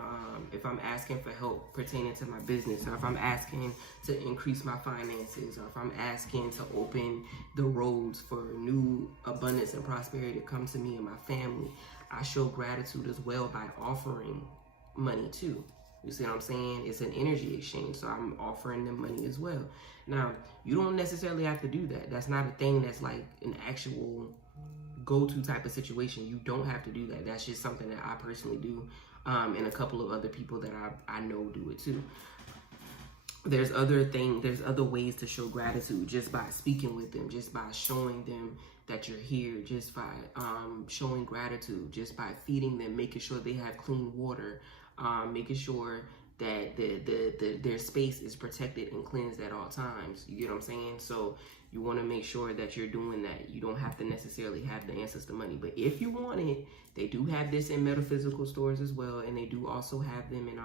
if I'm asking for help pertaining to my business, or if I'm asking to increase my finances, or if I'm asking to open the roads for new abundance and prosperity to come to me and my family, I show gratitude as well by offering money too. You see what I'm saying? It's an energy exchange, so I'm offering them money as well. Now, you don't necessarily have to do that. That's not a thing that's like an actual go-to type of situation. You don't have to do that. That's just something that I personally do, and a couple of other people that I know do it too. There's other ways to show gratitude, just by speaking with them, just by showing them that you're here, just by showing gratitude, just by feeding them, making sure they have clean water, making sure that their space is protected and cleansed at all times. You get what I'm saying? So you want to make sure that you're doing that. You don't have to necessarily have the ancestor money, but if you want it, they do have this in metaphysical stores as well, and they do also have them in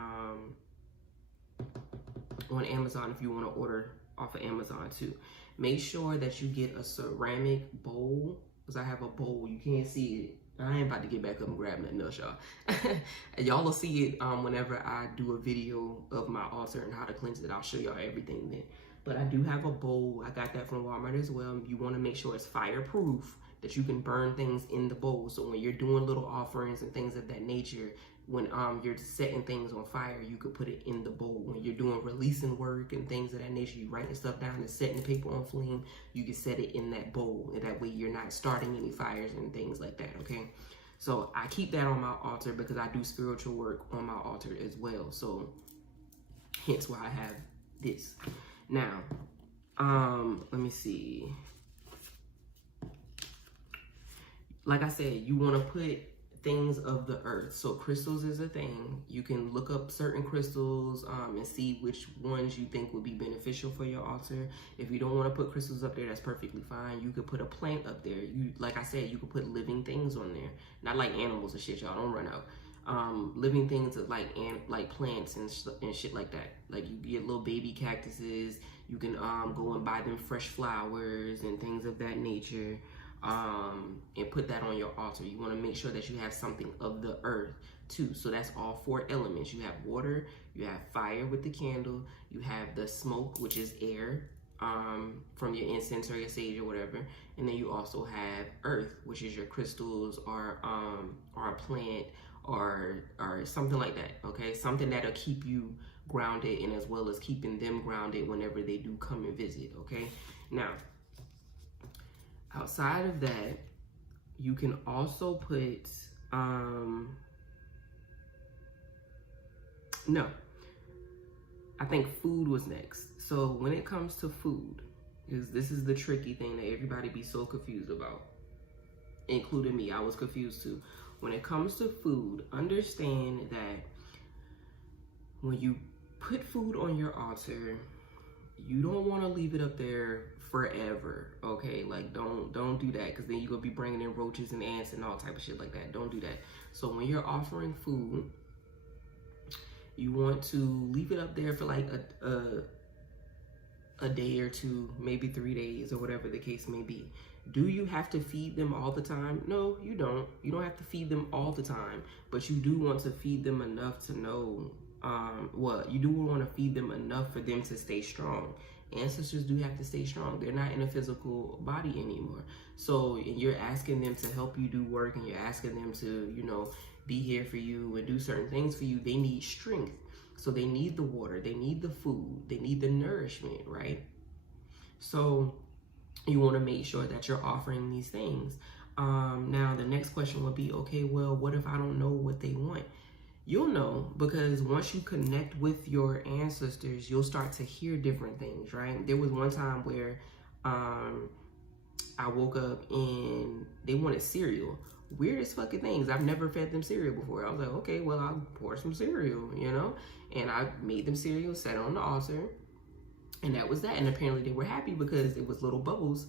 on Amazon if you want to order off of Amazon too. Make sure that you get a ceramic bowl, because I have a bowl. You can't see it. I ain't about to get back up and grab nothing else, y'all. Y'all will see it whenever I do a video of my altar and how to cleanse it. I'll show y'all everything then. But I do have a bowl. I got that from Walmart as well. You want to make sure it's fireproof, that you can burn things in the bowl. So when you're doing little offerings and things of that nature, when you're setting things on fire, you could put it in the bowl. When you're doing releasing work and things of that nature, you writing stuff down and setting the paper on flame, you can set it in that bowl, and that way you're not starting any fires and things like that, okay? So I keep that on my altar because I do spiritual work on my altar as well. So hence why I have this. Now, let me see. Like I said, you want to put things of the earth. So crystals is a thing. You can look up certain crystals and see which ones you think would be beneficial for your altar. If you don't want to put crystals up there, that's perfectly fine. You could put a plant up there. Like I said, you could put living things on there. Not like animals and shit, y'all. Don't run out. Living things like plants and shit like that. Like you get little baby cactuses. You can go and buy them fresh flowers and things of that nature. And put that on your altar. You want to make sure that you have something of the earth too. So that's all 4 elements. You have water, you have fire with the candle, you have the smoke, which is air from your incense or your sage or whatever, and then you also have earth, which is your crystals or a plant or something like that. Okay, something that'll keep you grounded, and as well as keeping them grounded whenever they do come and visit. Okay, now, outside of that, you can also put, I think food was next. So when it comes to food, because this is the tricky thing that everybody be so confused about, including me. I was confused too. When it comes to food, understand that when you put food on your altar, you don't want to leave it up there forever, okay? Like, don't do that, because then you're gonna be bringing in roaches and ants and all type of shit like that. Don't do that. So when you're offering food, you want to leave it up there for like a day or two, maybe 3 days, or whatever the case may be. Do you have to feed them all the time? No, you don't. You don't have to feed them all the time, but you do want to feed them enough to know, you do want to feed them enough for them to stay strong. Ancestors do have to stay strong. They're not in a physical body anymore. So you're asking them to help you do work, and you're asking them to, you know, be here for you and do certain things for you. They need strength. So they need the water, they need the food, they need the nourishment, right? So you want to make sure that you're offering these things. Now the next question would be, okay, well, what if I don't know what they want? You'll know, because once you connect with your ancestors, you'll start to hear different things, right? There was one time where I woke up and they wanted cereal. Weirdest fucking things. I've never fed them cereal before. I was like, okay, well, I'll pour some cereal, you know? And I made them cereal, set it on the altar, and that was that. And apparently they were happy because it was little bubbles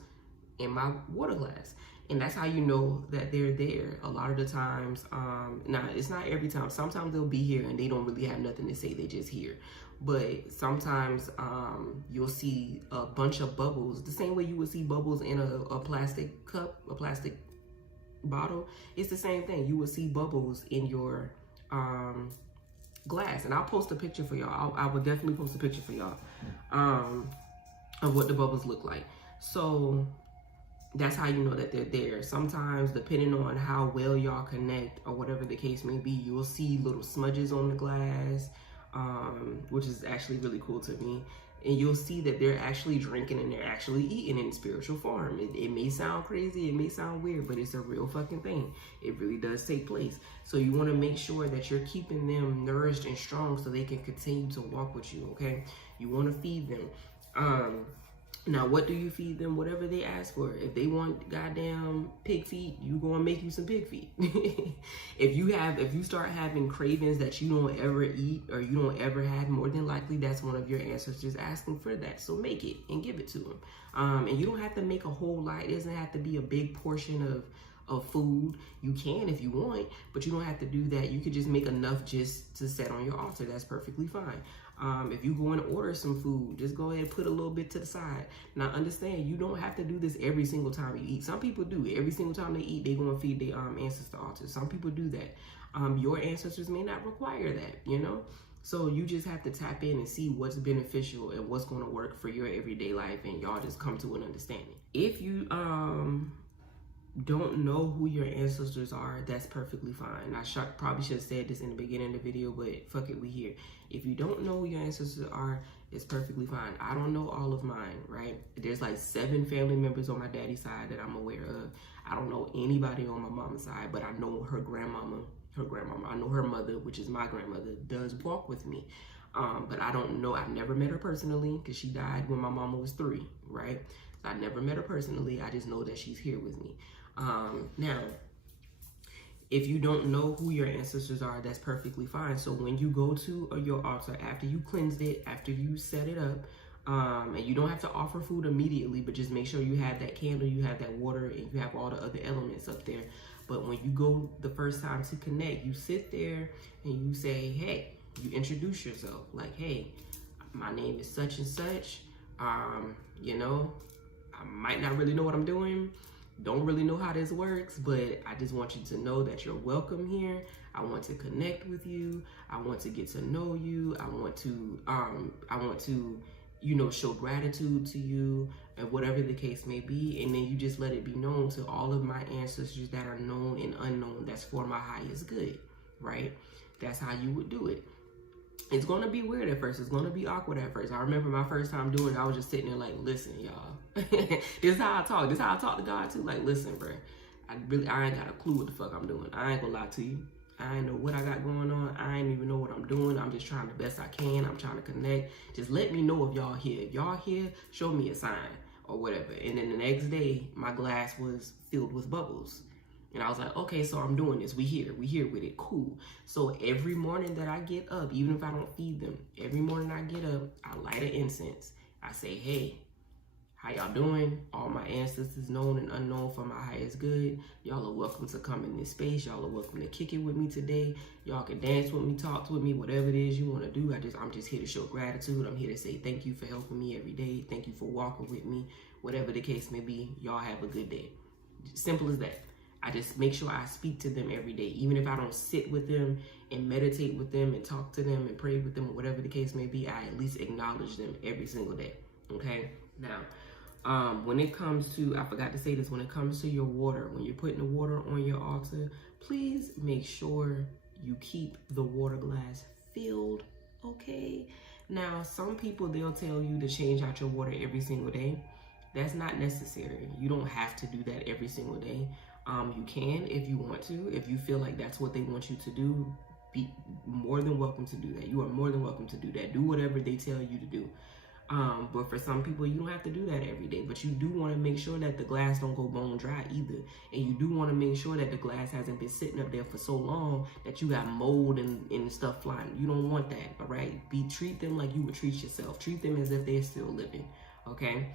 in my water glass. And that's how you know that they're there. A lot of the times, now it's not every time. Sometimes they'll be here and they don't really have nothing to say. They just here. But sometimes you'll see a bunch of bubbles, the same way you would see bubbles in a plastic cup, a plastic bottle. It's the same thing. You will see bubbles in your glass, and I'll post a picture for y'all. I will definitely post a picture for y'all of what the bubbles look like. So that's how you know that they're there. Sometimes, depending on how well y'all connect or whatever the case may be, you'll see little smudges on the glass, which is actually really cool to me. And you'll see that they're actually drinking and they're actually eating in spiritual form. It may sound crazy, it may sound weird, but it's a real fucking thing. It really does take place. So you want to make sure that you're keeping them nourished and strong so they can continue to walk with you, okay? You want to feed them. Now, what do you feed them? Whatever they ask for. If they want goddamn pig feet, you gonna make you some pig feet. If you start having cravings that you don't ever eat or you don't ever have, more than likely that's one of your ancestors asking for that. So make it and give it to them. And you don't have to make a whole lot. It doesn't have to be a big portion of food. You can if you want, but you don't have to do that. You could just make enough just to set on your altar. That's perfectly fine. If you go and order some food, just go ahead and put a little bit to the side. Now understand, you don't have to do this every single time you eat. Some people do. Every single time they eat, they're going to feed their ancestor altars. Some people do that. Your ancestors may not require that, you know? So you just have to tap in and see what's beneficial and what's going to work for your everyday life, and y'all just come to an understanding. If you don't know who your ancestors are, that's perfectly fine. I probably should have said this in the beginning of the video, but fuck it, we here. If you don't know who your ancestors are, it's perfectly fine. I don't know all of mine, right? There's like 7 family members on my daddy's side that I'm aware of. I don't know anybody on my mama's side, but I know her grandmama. I know her mother, which is my grandmother, does walk with me. But I don't know, I've never met her personally because she died when my mama was 3, right? So I never met her personally. I just know that she's here with me. Now, if you don't know who your ancestors are, that's perfectly fine. So when you go to your altar, after you cleansed it, after you set it up, and you don't have to offer food immediately, but just make sure you have that candle, you have that water, and you have all the other elements up there. But when you go the first time to connect, you sit there and you say, hey, you introduce yourself. Like, hey, my name is such and such. You know, I might not really know what I'm doing. Don't really know how this works, but I just want you to know that you're welcome here. I want to connect with you. I want to get to know you. I want to, you know, show gratitude to you, and whatever the case may be. And then you just let it be known to all of my ancestors that are known and unknown, that's for my highest good, right? That's how you would do it. It's going to be weird at first. It's going to be awkward at first. I remember my first time doing it, I was just sitting there like, listen, y'all. This is how I talk. This is how I talk to God too. Like, listen, bro. I ain't got a clue what the fuck I'm doing. I ain't gonna lie to you. I ain't know what I got going on. I ain't even know what I'm doing. I'm just trying the best I can. I'm trying to connect. Just let me know if y'all here. If y'all here, show me a sign or whatever. And then the next day, my glass was filled with bubbles. And I was like, okay, so I'm doing this. We here with it. Cool. So every morning that I get up, even if I don't feed them, every morning I get up, I light an incense. I say, hey, how y'all doing? All my ancestors known and unknown for my highest good. Y'all are welcome to come in this space. Y'all are welcome to kick it with me today. Y'all can dance with me, talk with me, whatever it is you want to do. I'm just here to show gratitude. I'm here to say thank you for helping me every day. Thank you for walking with me. Whatever the case may be, y'all have a good day. Simple as that. I just make sure I speak to them every day. Even if I don't sit with them and meditate with them and talk to them and pray with them, or whatever the case may be, I at least acknowledge them every single day. Okay? Now, when it comes to, I forgot to say this, when it comes to your water, when you're putting the water on your altar, please make sure you keep the water glass filled, okay? Now, some people, they'll tell you to change out your water every single day. That's not necessary. You don't have to do that every single day. You can if you want to. If you feel like that's what they want you to do, be more than welcome to do that. You are more than welcome to do that. Do whatever they tell you to do. But for some people, you don't have to do that every day. But you do want to make sure that the glass don't go bone dry either. And you do want to make sure that the glass hasn't been sitting up there for so long that you got mold and stuff flying. You don't want that, all right? Treat them like you would treat yourself. Treat them as if they're still living, okay?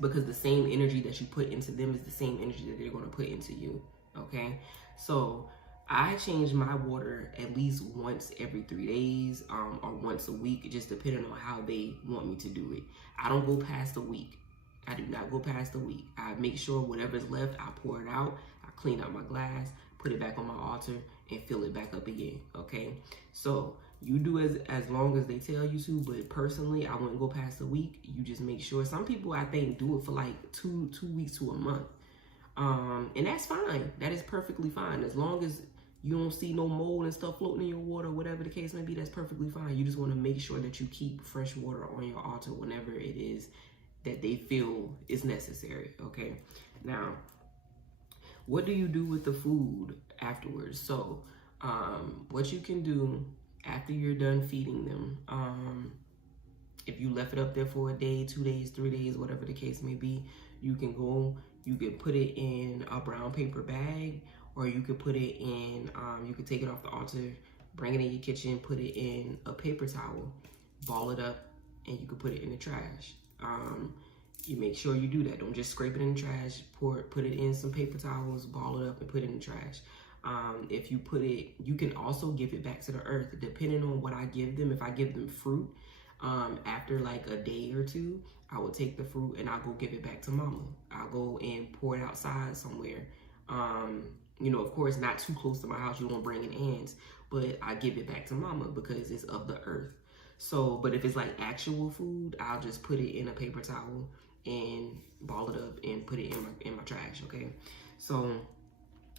Because the same energy that you put into them is the same energy that they're going to put into you, okay? So I change my water at least once every 3 days, or once a week, just depending on how they want me to do it. I don't go past a week. I do not go past a week. I make sure whatever's left, I pour it out. I clean out my glass, put it back on my altar, and fill it back up again, okay? So you do as long as they tell you to, but personally, I wouldn't go past a week. You just make sure. Some people, I think, do it for like two weeks to a month. And that's fine. That is perfectly fine. As long as you don't see no mold and stuff floating in your water, whatever the case may be, that's perfectly fine. You just want to make sure that you keep fresh water on your altar whenever it is that they feel is necessary, okay? Now, what do you do with the food afterwards? So, what you can do after you're done feeding them, if you left it up there for a day, 2 days, 3 days, whatever the case may be, you can put it in a brown paper bag, or you could put it in, you could take it off the altar, bring it in your kitchen, put it in a paper towel, ball it up, and you could put it in the trash. You make sure you do that. Don't just scrape it in the trash. Put it in some paper towels, ball it up, and put it in the trash. If you put it, you can also give it back to the earth, depending on what I give them. If I give them fruit, after like a day or two, I will take the fruit and I'll go give it back to mama. I'll go and pour it outside somewhere. You know, of course, not too close to my house. You don't bring in ants, but I give it back to mama because it's of the earth. So, but if it's like actual food, I'll just put it in a paper towel and ball it up and put it in my trash, okay? So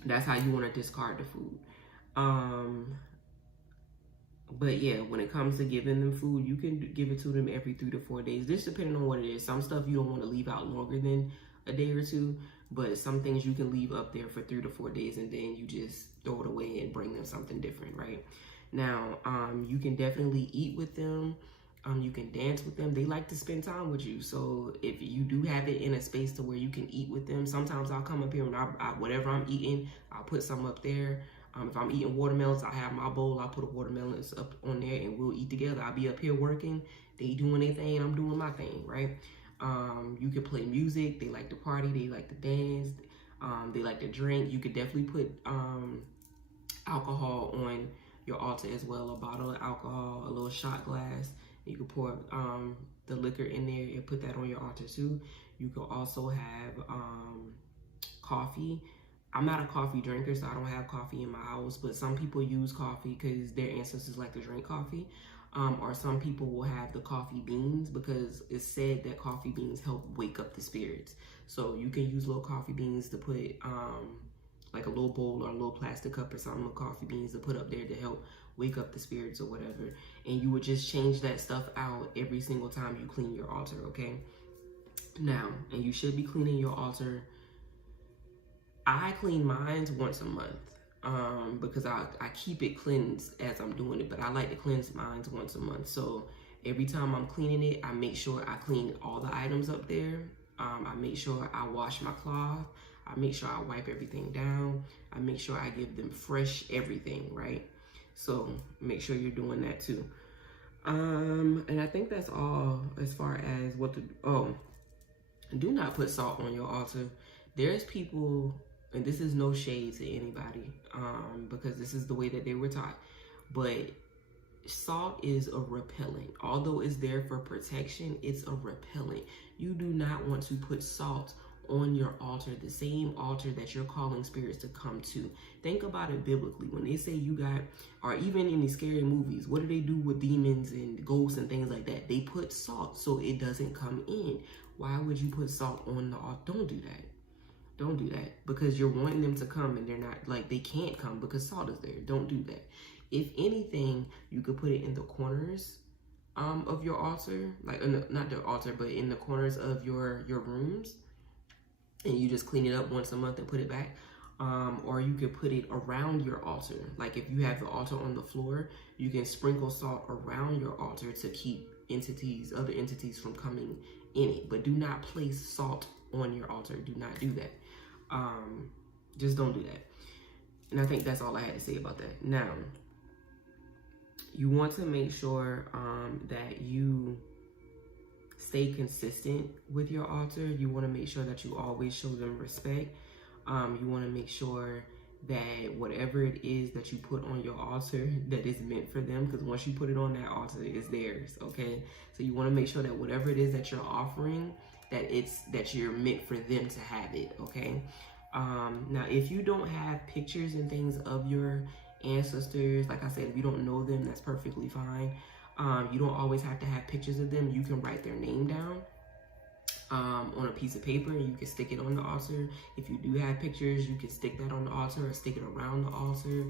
that's how you want to discard the food. But yeah, when it comes to giving them food, you can give it to them every 3 to 4 days. This depending on what it is. Some stuff you don't want to leave out longer than a day or two, but some things you can leave up there for 3 to 4 days and then you just throw it away and bring them something different, right? Now, you can definitely eat with them. You can dance with them. They like to spend time with you. So if you do have it in a space to where you can eat with them, sometimes I'll come up here and whatever I'm eating, I'll put some up there. If I'm eating watermelons, I have my bowl, I put a watermelons up on there and we'll eat together. I'll be up here working, they doing their thing, I'm doing my thing, right? You can play music, they like to party, they like to dance, they like to drink. You could definitely put alcohol on your altar as well, a bottle of alcohol, a little shot glass. You can pour the liquor in there and put that on your altar too. You could also have coffee. I'm not a coffee drinker, so I don't have coffee in my house, but some people use coffee because their ancestors like to drink coffee. Or some people will have the coffee beans because it's said that coffee beans help wake up the spirits. So you can use little coffee beans to put like a little bowl or a little plastic cup or something of coffee beans to put up there to help wake up the spirits or whatever. And you would just change that stuff out every single time you clean your altar, okay? Now, and you should be cleaning your altar. I clean mine once a month. because I keep it cleansed as I'm doing it, but I like to cleanse mine once a month. So every time I'm cleaning it, I make sure I clean all the items up there. I make sure I wash my cloth. I make sure I wipe everything down. I make sure I give them fresh everything, right? So make sure you're doing that too. And I think that's all as far as what to, do not put salt on your altar. There's people, and this is no shade to anybody, because this is the way that they were taught, but salt is a repellent. Although it's there for protection, it's a repellent. You do not want to put salt on your altar, the same altar that you're calling spirits to come to. Think about it biblically. When they say you got, or even in these scary movies, what do they do with demons and ghosts and things like that? They put salt so it doesn't come in. Why would you put salt on the altar? Don't do that. Don't do that, because you're wanting them to come and they're not, like, they can't come because salt is there. Don't do that. If anything, you could put it in the corners of your altar, like not the altar, but in the corners of your rooms, and you just clean it up once a month and put it back. Or you could put it around your altar. Like if you have the altar on the floor, you can sprinkle salt around your altar to keep other entities from coming in it. But do not place salt on your altar. Do not do that. Just don't do that. And I think that's all I had to say about that. Now, you want to make sure that you stay consistent with your altar. You want to make sure that you always show them respect. You want to make sure that whatever it is that you put on your altar, that is meant for them, because once you put it on that altar, it's theirs, okay? So you want to make sure that whatever it is that you're offering, that you're meant for them to have it, okay? Now, if you don't have pictures and things of your ancestors, like I said, if you don't know them, that's perfectly fine. You don't always have to have pictures of them. You can write their name down on a piece of paper and you can stick it on the altar. If you do have pictures, you can stick that on the altar or stick it around the altar.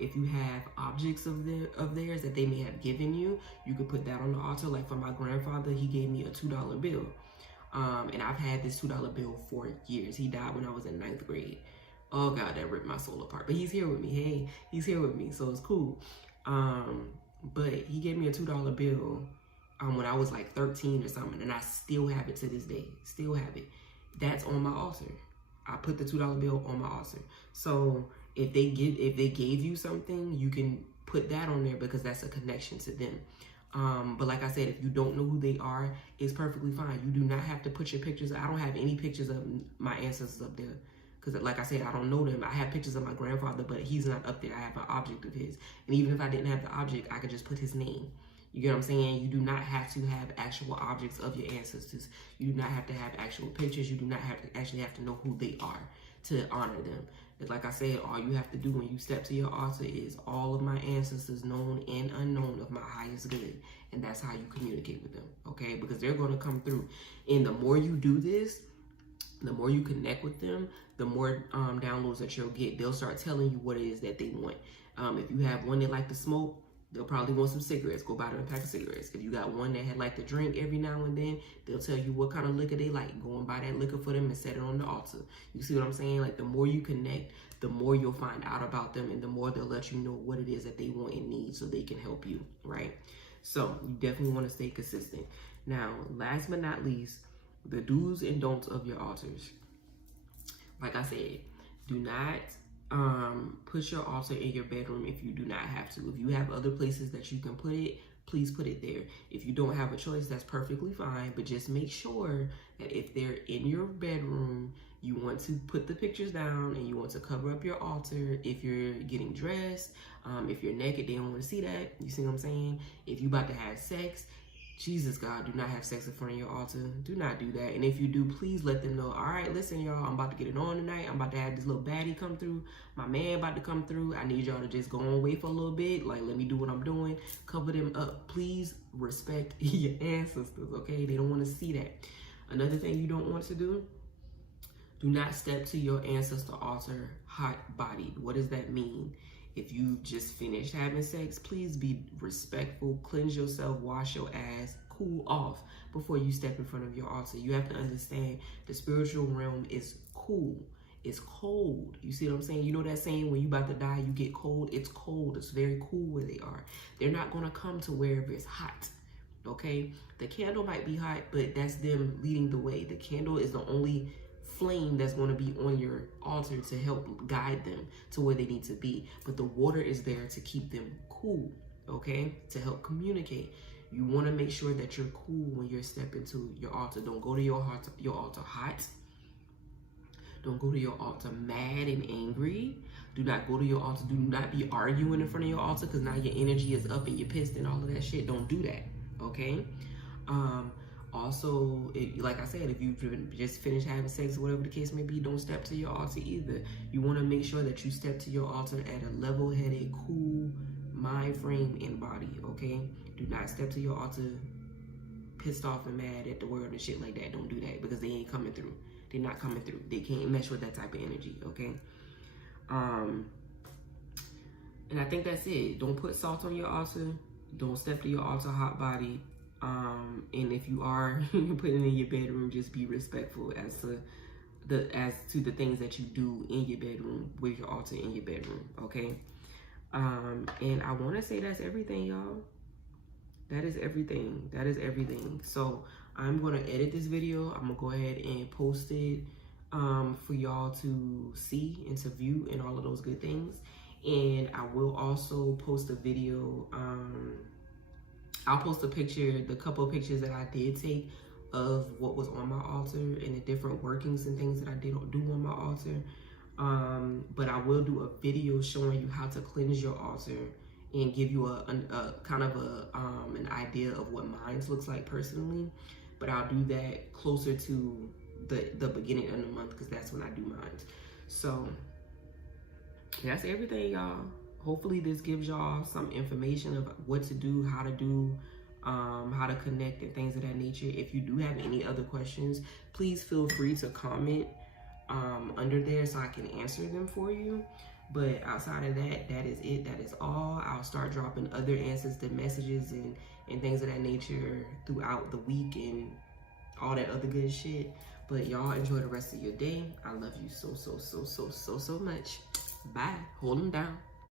If you have objects of theirs that they may have given you, you could put that on the altar. Like for my grandfather, he gave me a $2 bill. And I've had this $2 bill for years. He died when I was in 9th grade. Oh God, that ripped my soul apart. But he's here with me. Hey, he's here with me, so it's cool. But he gave me a $2 bill when I was like 13 or something, and I still have it to this day. Still have it. That's on my altar. I put the $2 bill on my altar. So if they gave you something, you can put that on there because that's a connection to them. But like I said, if you don't know who they are, it's perfectly fine. You do not have to put your pictures. I don't have any pictures of my ancestors up there. Because like I said, I don't know them. I have pictures of my grandfather, but he's not up there. I have an object of his. And even if I didn't have the object, I could just put his name. You get what I'm saying? You do not have to have actual objects of your ancestors. You do not have to have actual pictures. You do not have to actually have to know who they are to honor them. But like I said, all you have to do when you step to your altar is all of my ancestors, known and unknown, of my highest good. And that's how you communicate with them, okay? Because they're going to come through. And the more you do this, the more you connect with them, the more downloads that you'll get. They'll start telling you what it is that they want. If you have one that like to smoke, they'll probably want some cigarettes. Go buy them a pack of cigarettes. If you got one that had like to drink every now and then, they'll tell you what kind of liquor they like. Go and buy that liquor for them and set it on the altar. You see what I'm saying? Like the more you connect, the more you'll find out about them, and the more they'll let you know what it is that they want and need so they can help you, right? So you definitely want to stay consistent. Now, last but not least, the do's and don'ts of your altars. Like I said, do not put your altar in your bedroom if you do not have to. If you have other places that you can put it, please put it there. If you don't have a choice, that's perfectly fine, but just make sure that if they're in your bedroom, you want to put the pictures down and you want to cover up your altar. If you're getting dressed, if you're naked, they don't want to see that. You see what I'm saying? If you about to have sex, Jesus, God, do not have sex in front of your altar. Do not do that. And if you do, please let them know, all right, listen, y'all, I'm about to get it on tonight. I'm about to have this little baddie come through. My man about to come through. I need y'all to just go and wait for a little bit. Like, let me do what I'm doing. Cover them up. Please respect your ancestors, okay? They don't want to see that. Another thing you don't want to do not step to your ancestor altar hot-bodied. What does that mean? If you just finished having sex, please be respectful, cleanse yourself, wash your ass, cool off before you step in front of your altar. You have to understand the spiritual realm is cool. It's cold. You see what I'm saying? You know that saying, when you about to die, you get cold? It's cold. It's very cool where they are. They're not going to come to wherever it's hot. Okay? The candle might be hot, but that's them leading the way. The candle is the only flame that's going to be on your altar to help guide them to where they need to be. But the water is there to keep them cool. Okay? To help communicate. You want to make sure that you're cool when you're stepping to your altar. Don't go to your altar hot. Don't go to your altar mad and angry. Do not go to your altar. Do not be arguing in front of your altar, because now your energy is up and you're pissed and all of that shit. Don't do that, okay? Also, like I said, if you've just finished having sex or whatever the case may be, don't step to your altar either. You want to make sure that you step to your altar at a level-headed, cool mind frame and body, okay? Do not step to your altar pissed off and mad at the world and shit like that. Don't do that, because they ain't coming through. They're not coming through. They can't mesh with that type of energy, okay? And I think that's it. Don't put salt on your altar. Don't step to your altar hot body. And if you are putting it in your bedroom, just be respectful as to the things that you do in your bedroom with your altar in your bedroom, okay? And I want to say that's everything, y'all. That is everything. That is everything. So I'm going to edit this video. I'm going to go ahead and post it for y'all to see and to view and all of those good things. And I will also post a video. I'll post a picture, the couple of pictures that I did take of what was on my altar and the different workings and things that I did do on my altar. But I will do a video showing you how to cleanse your altar and give you a kind of an idea of what mine looks like personally. But I'll do that closer to the beginning of the month, because that's when I do mine. So that's everything, y'all. Hopefully this gives y'all some information of what to do, how to do, how to connect and things of that nature. If you do have any other questions, please feel free to comment under there so I can answer them for you. But outside of that, that is it. That is all. I'll start dropping other ancestor messages and things of that nature throughout the week and all that other good shit. But y'all enjoy the rest of your day. I love you so much. Bye. Hold them down.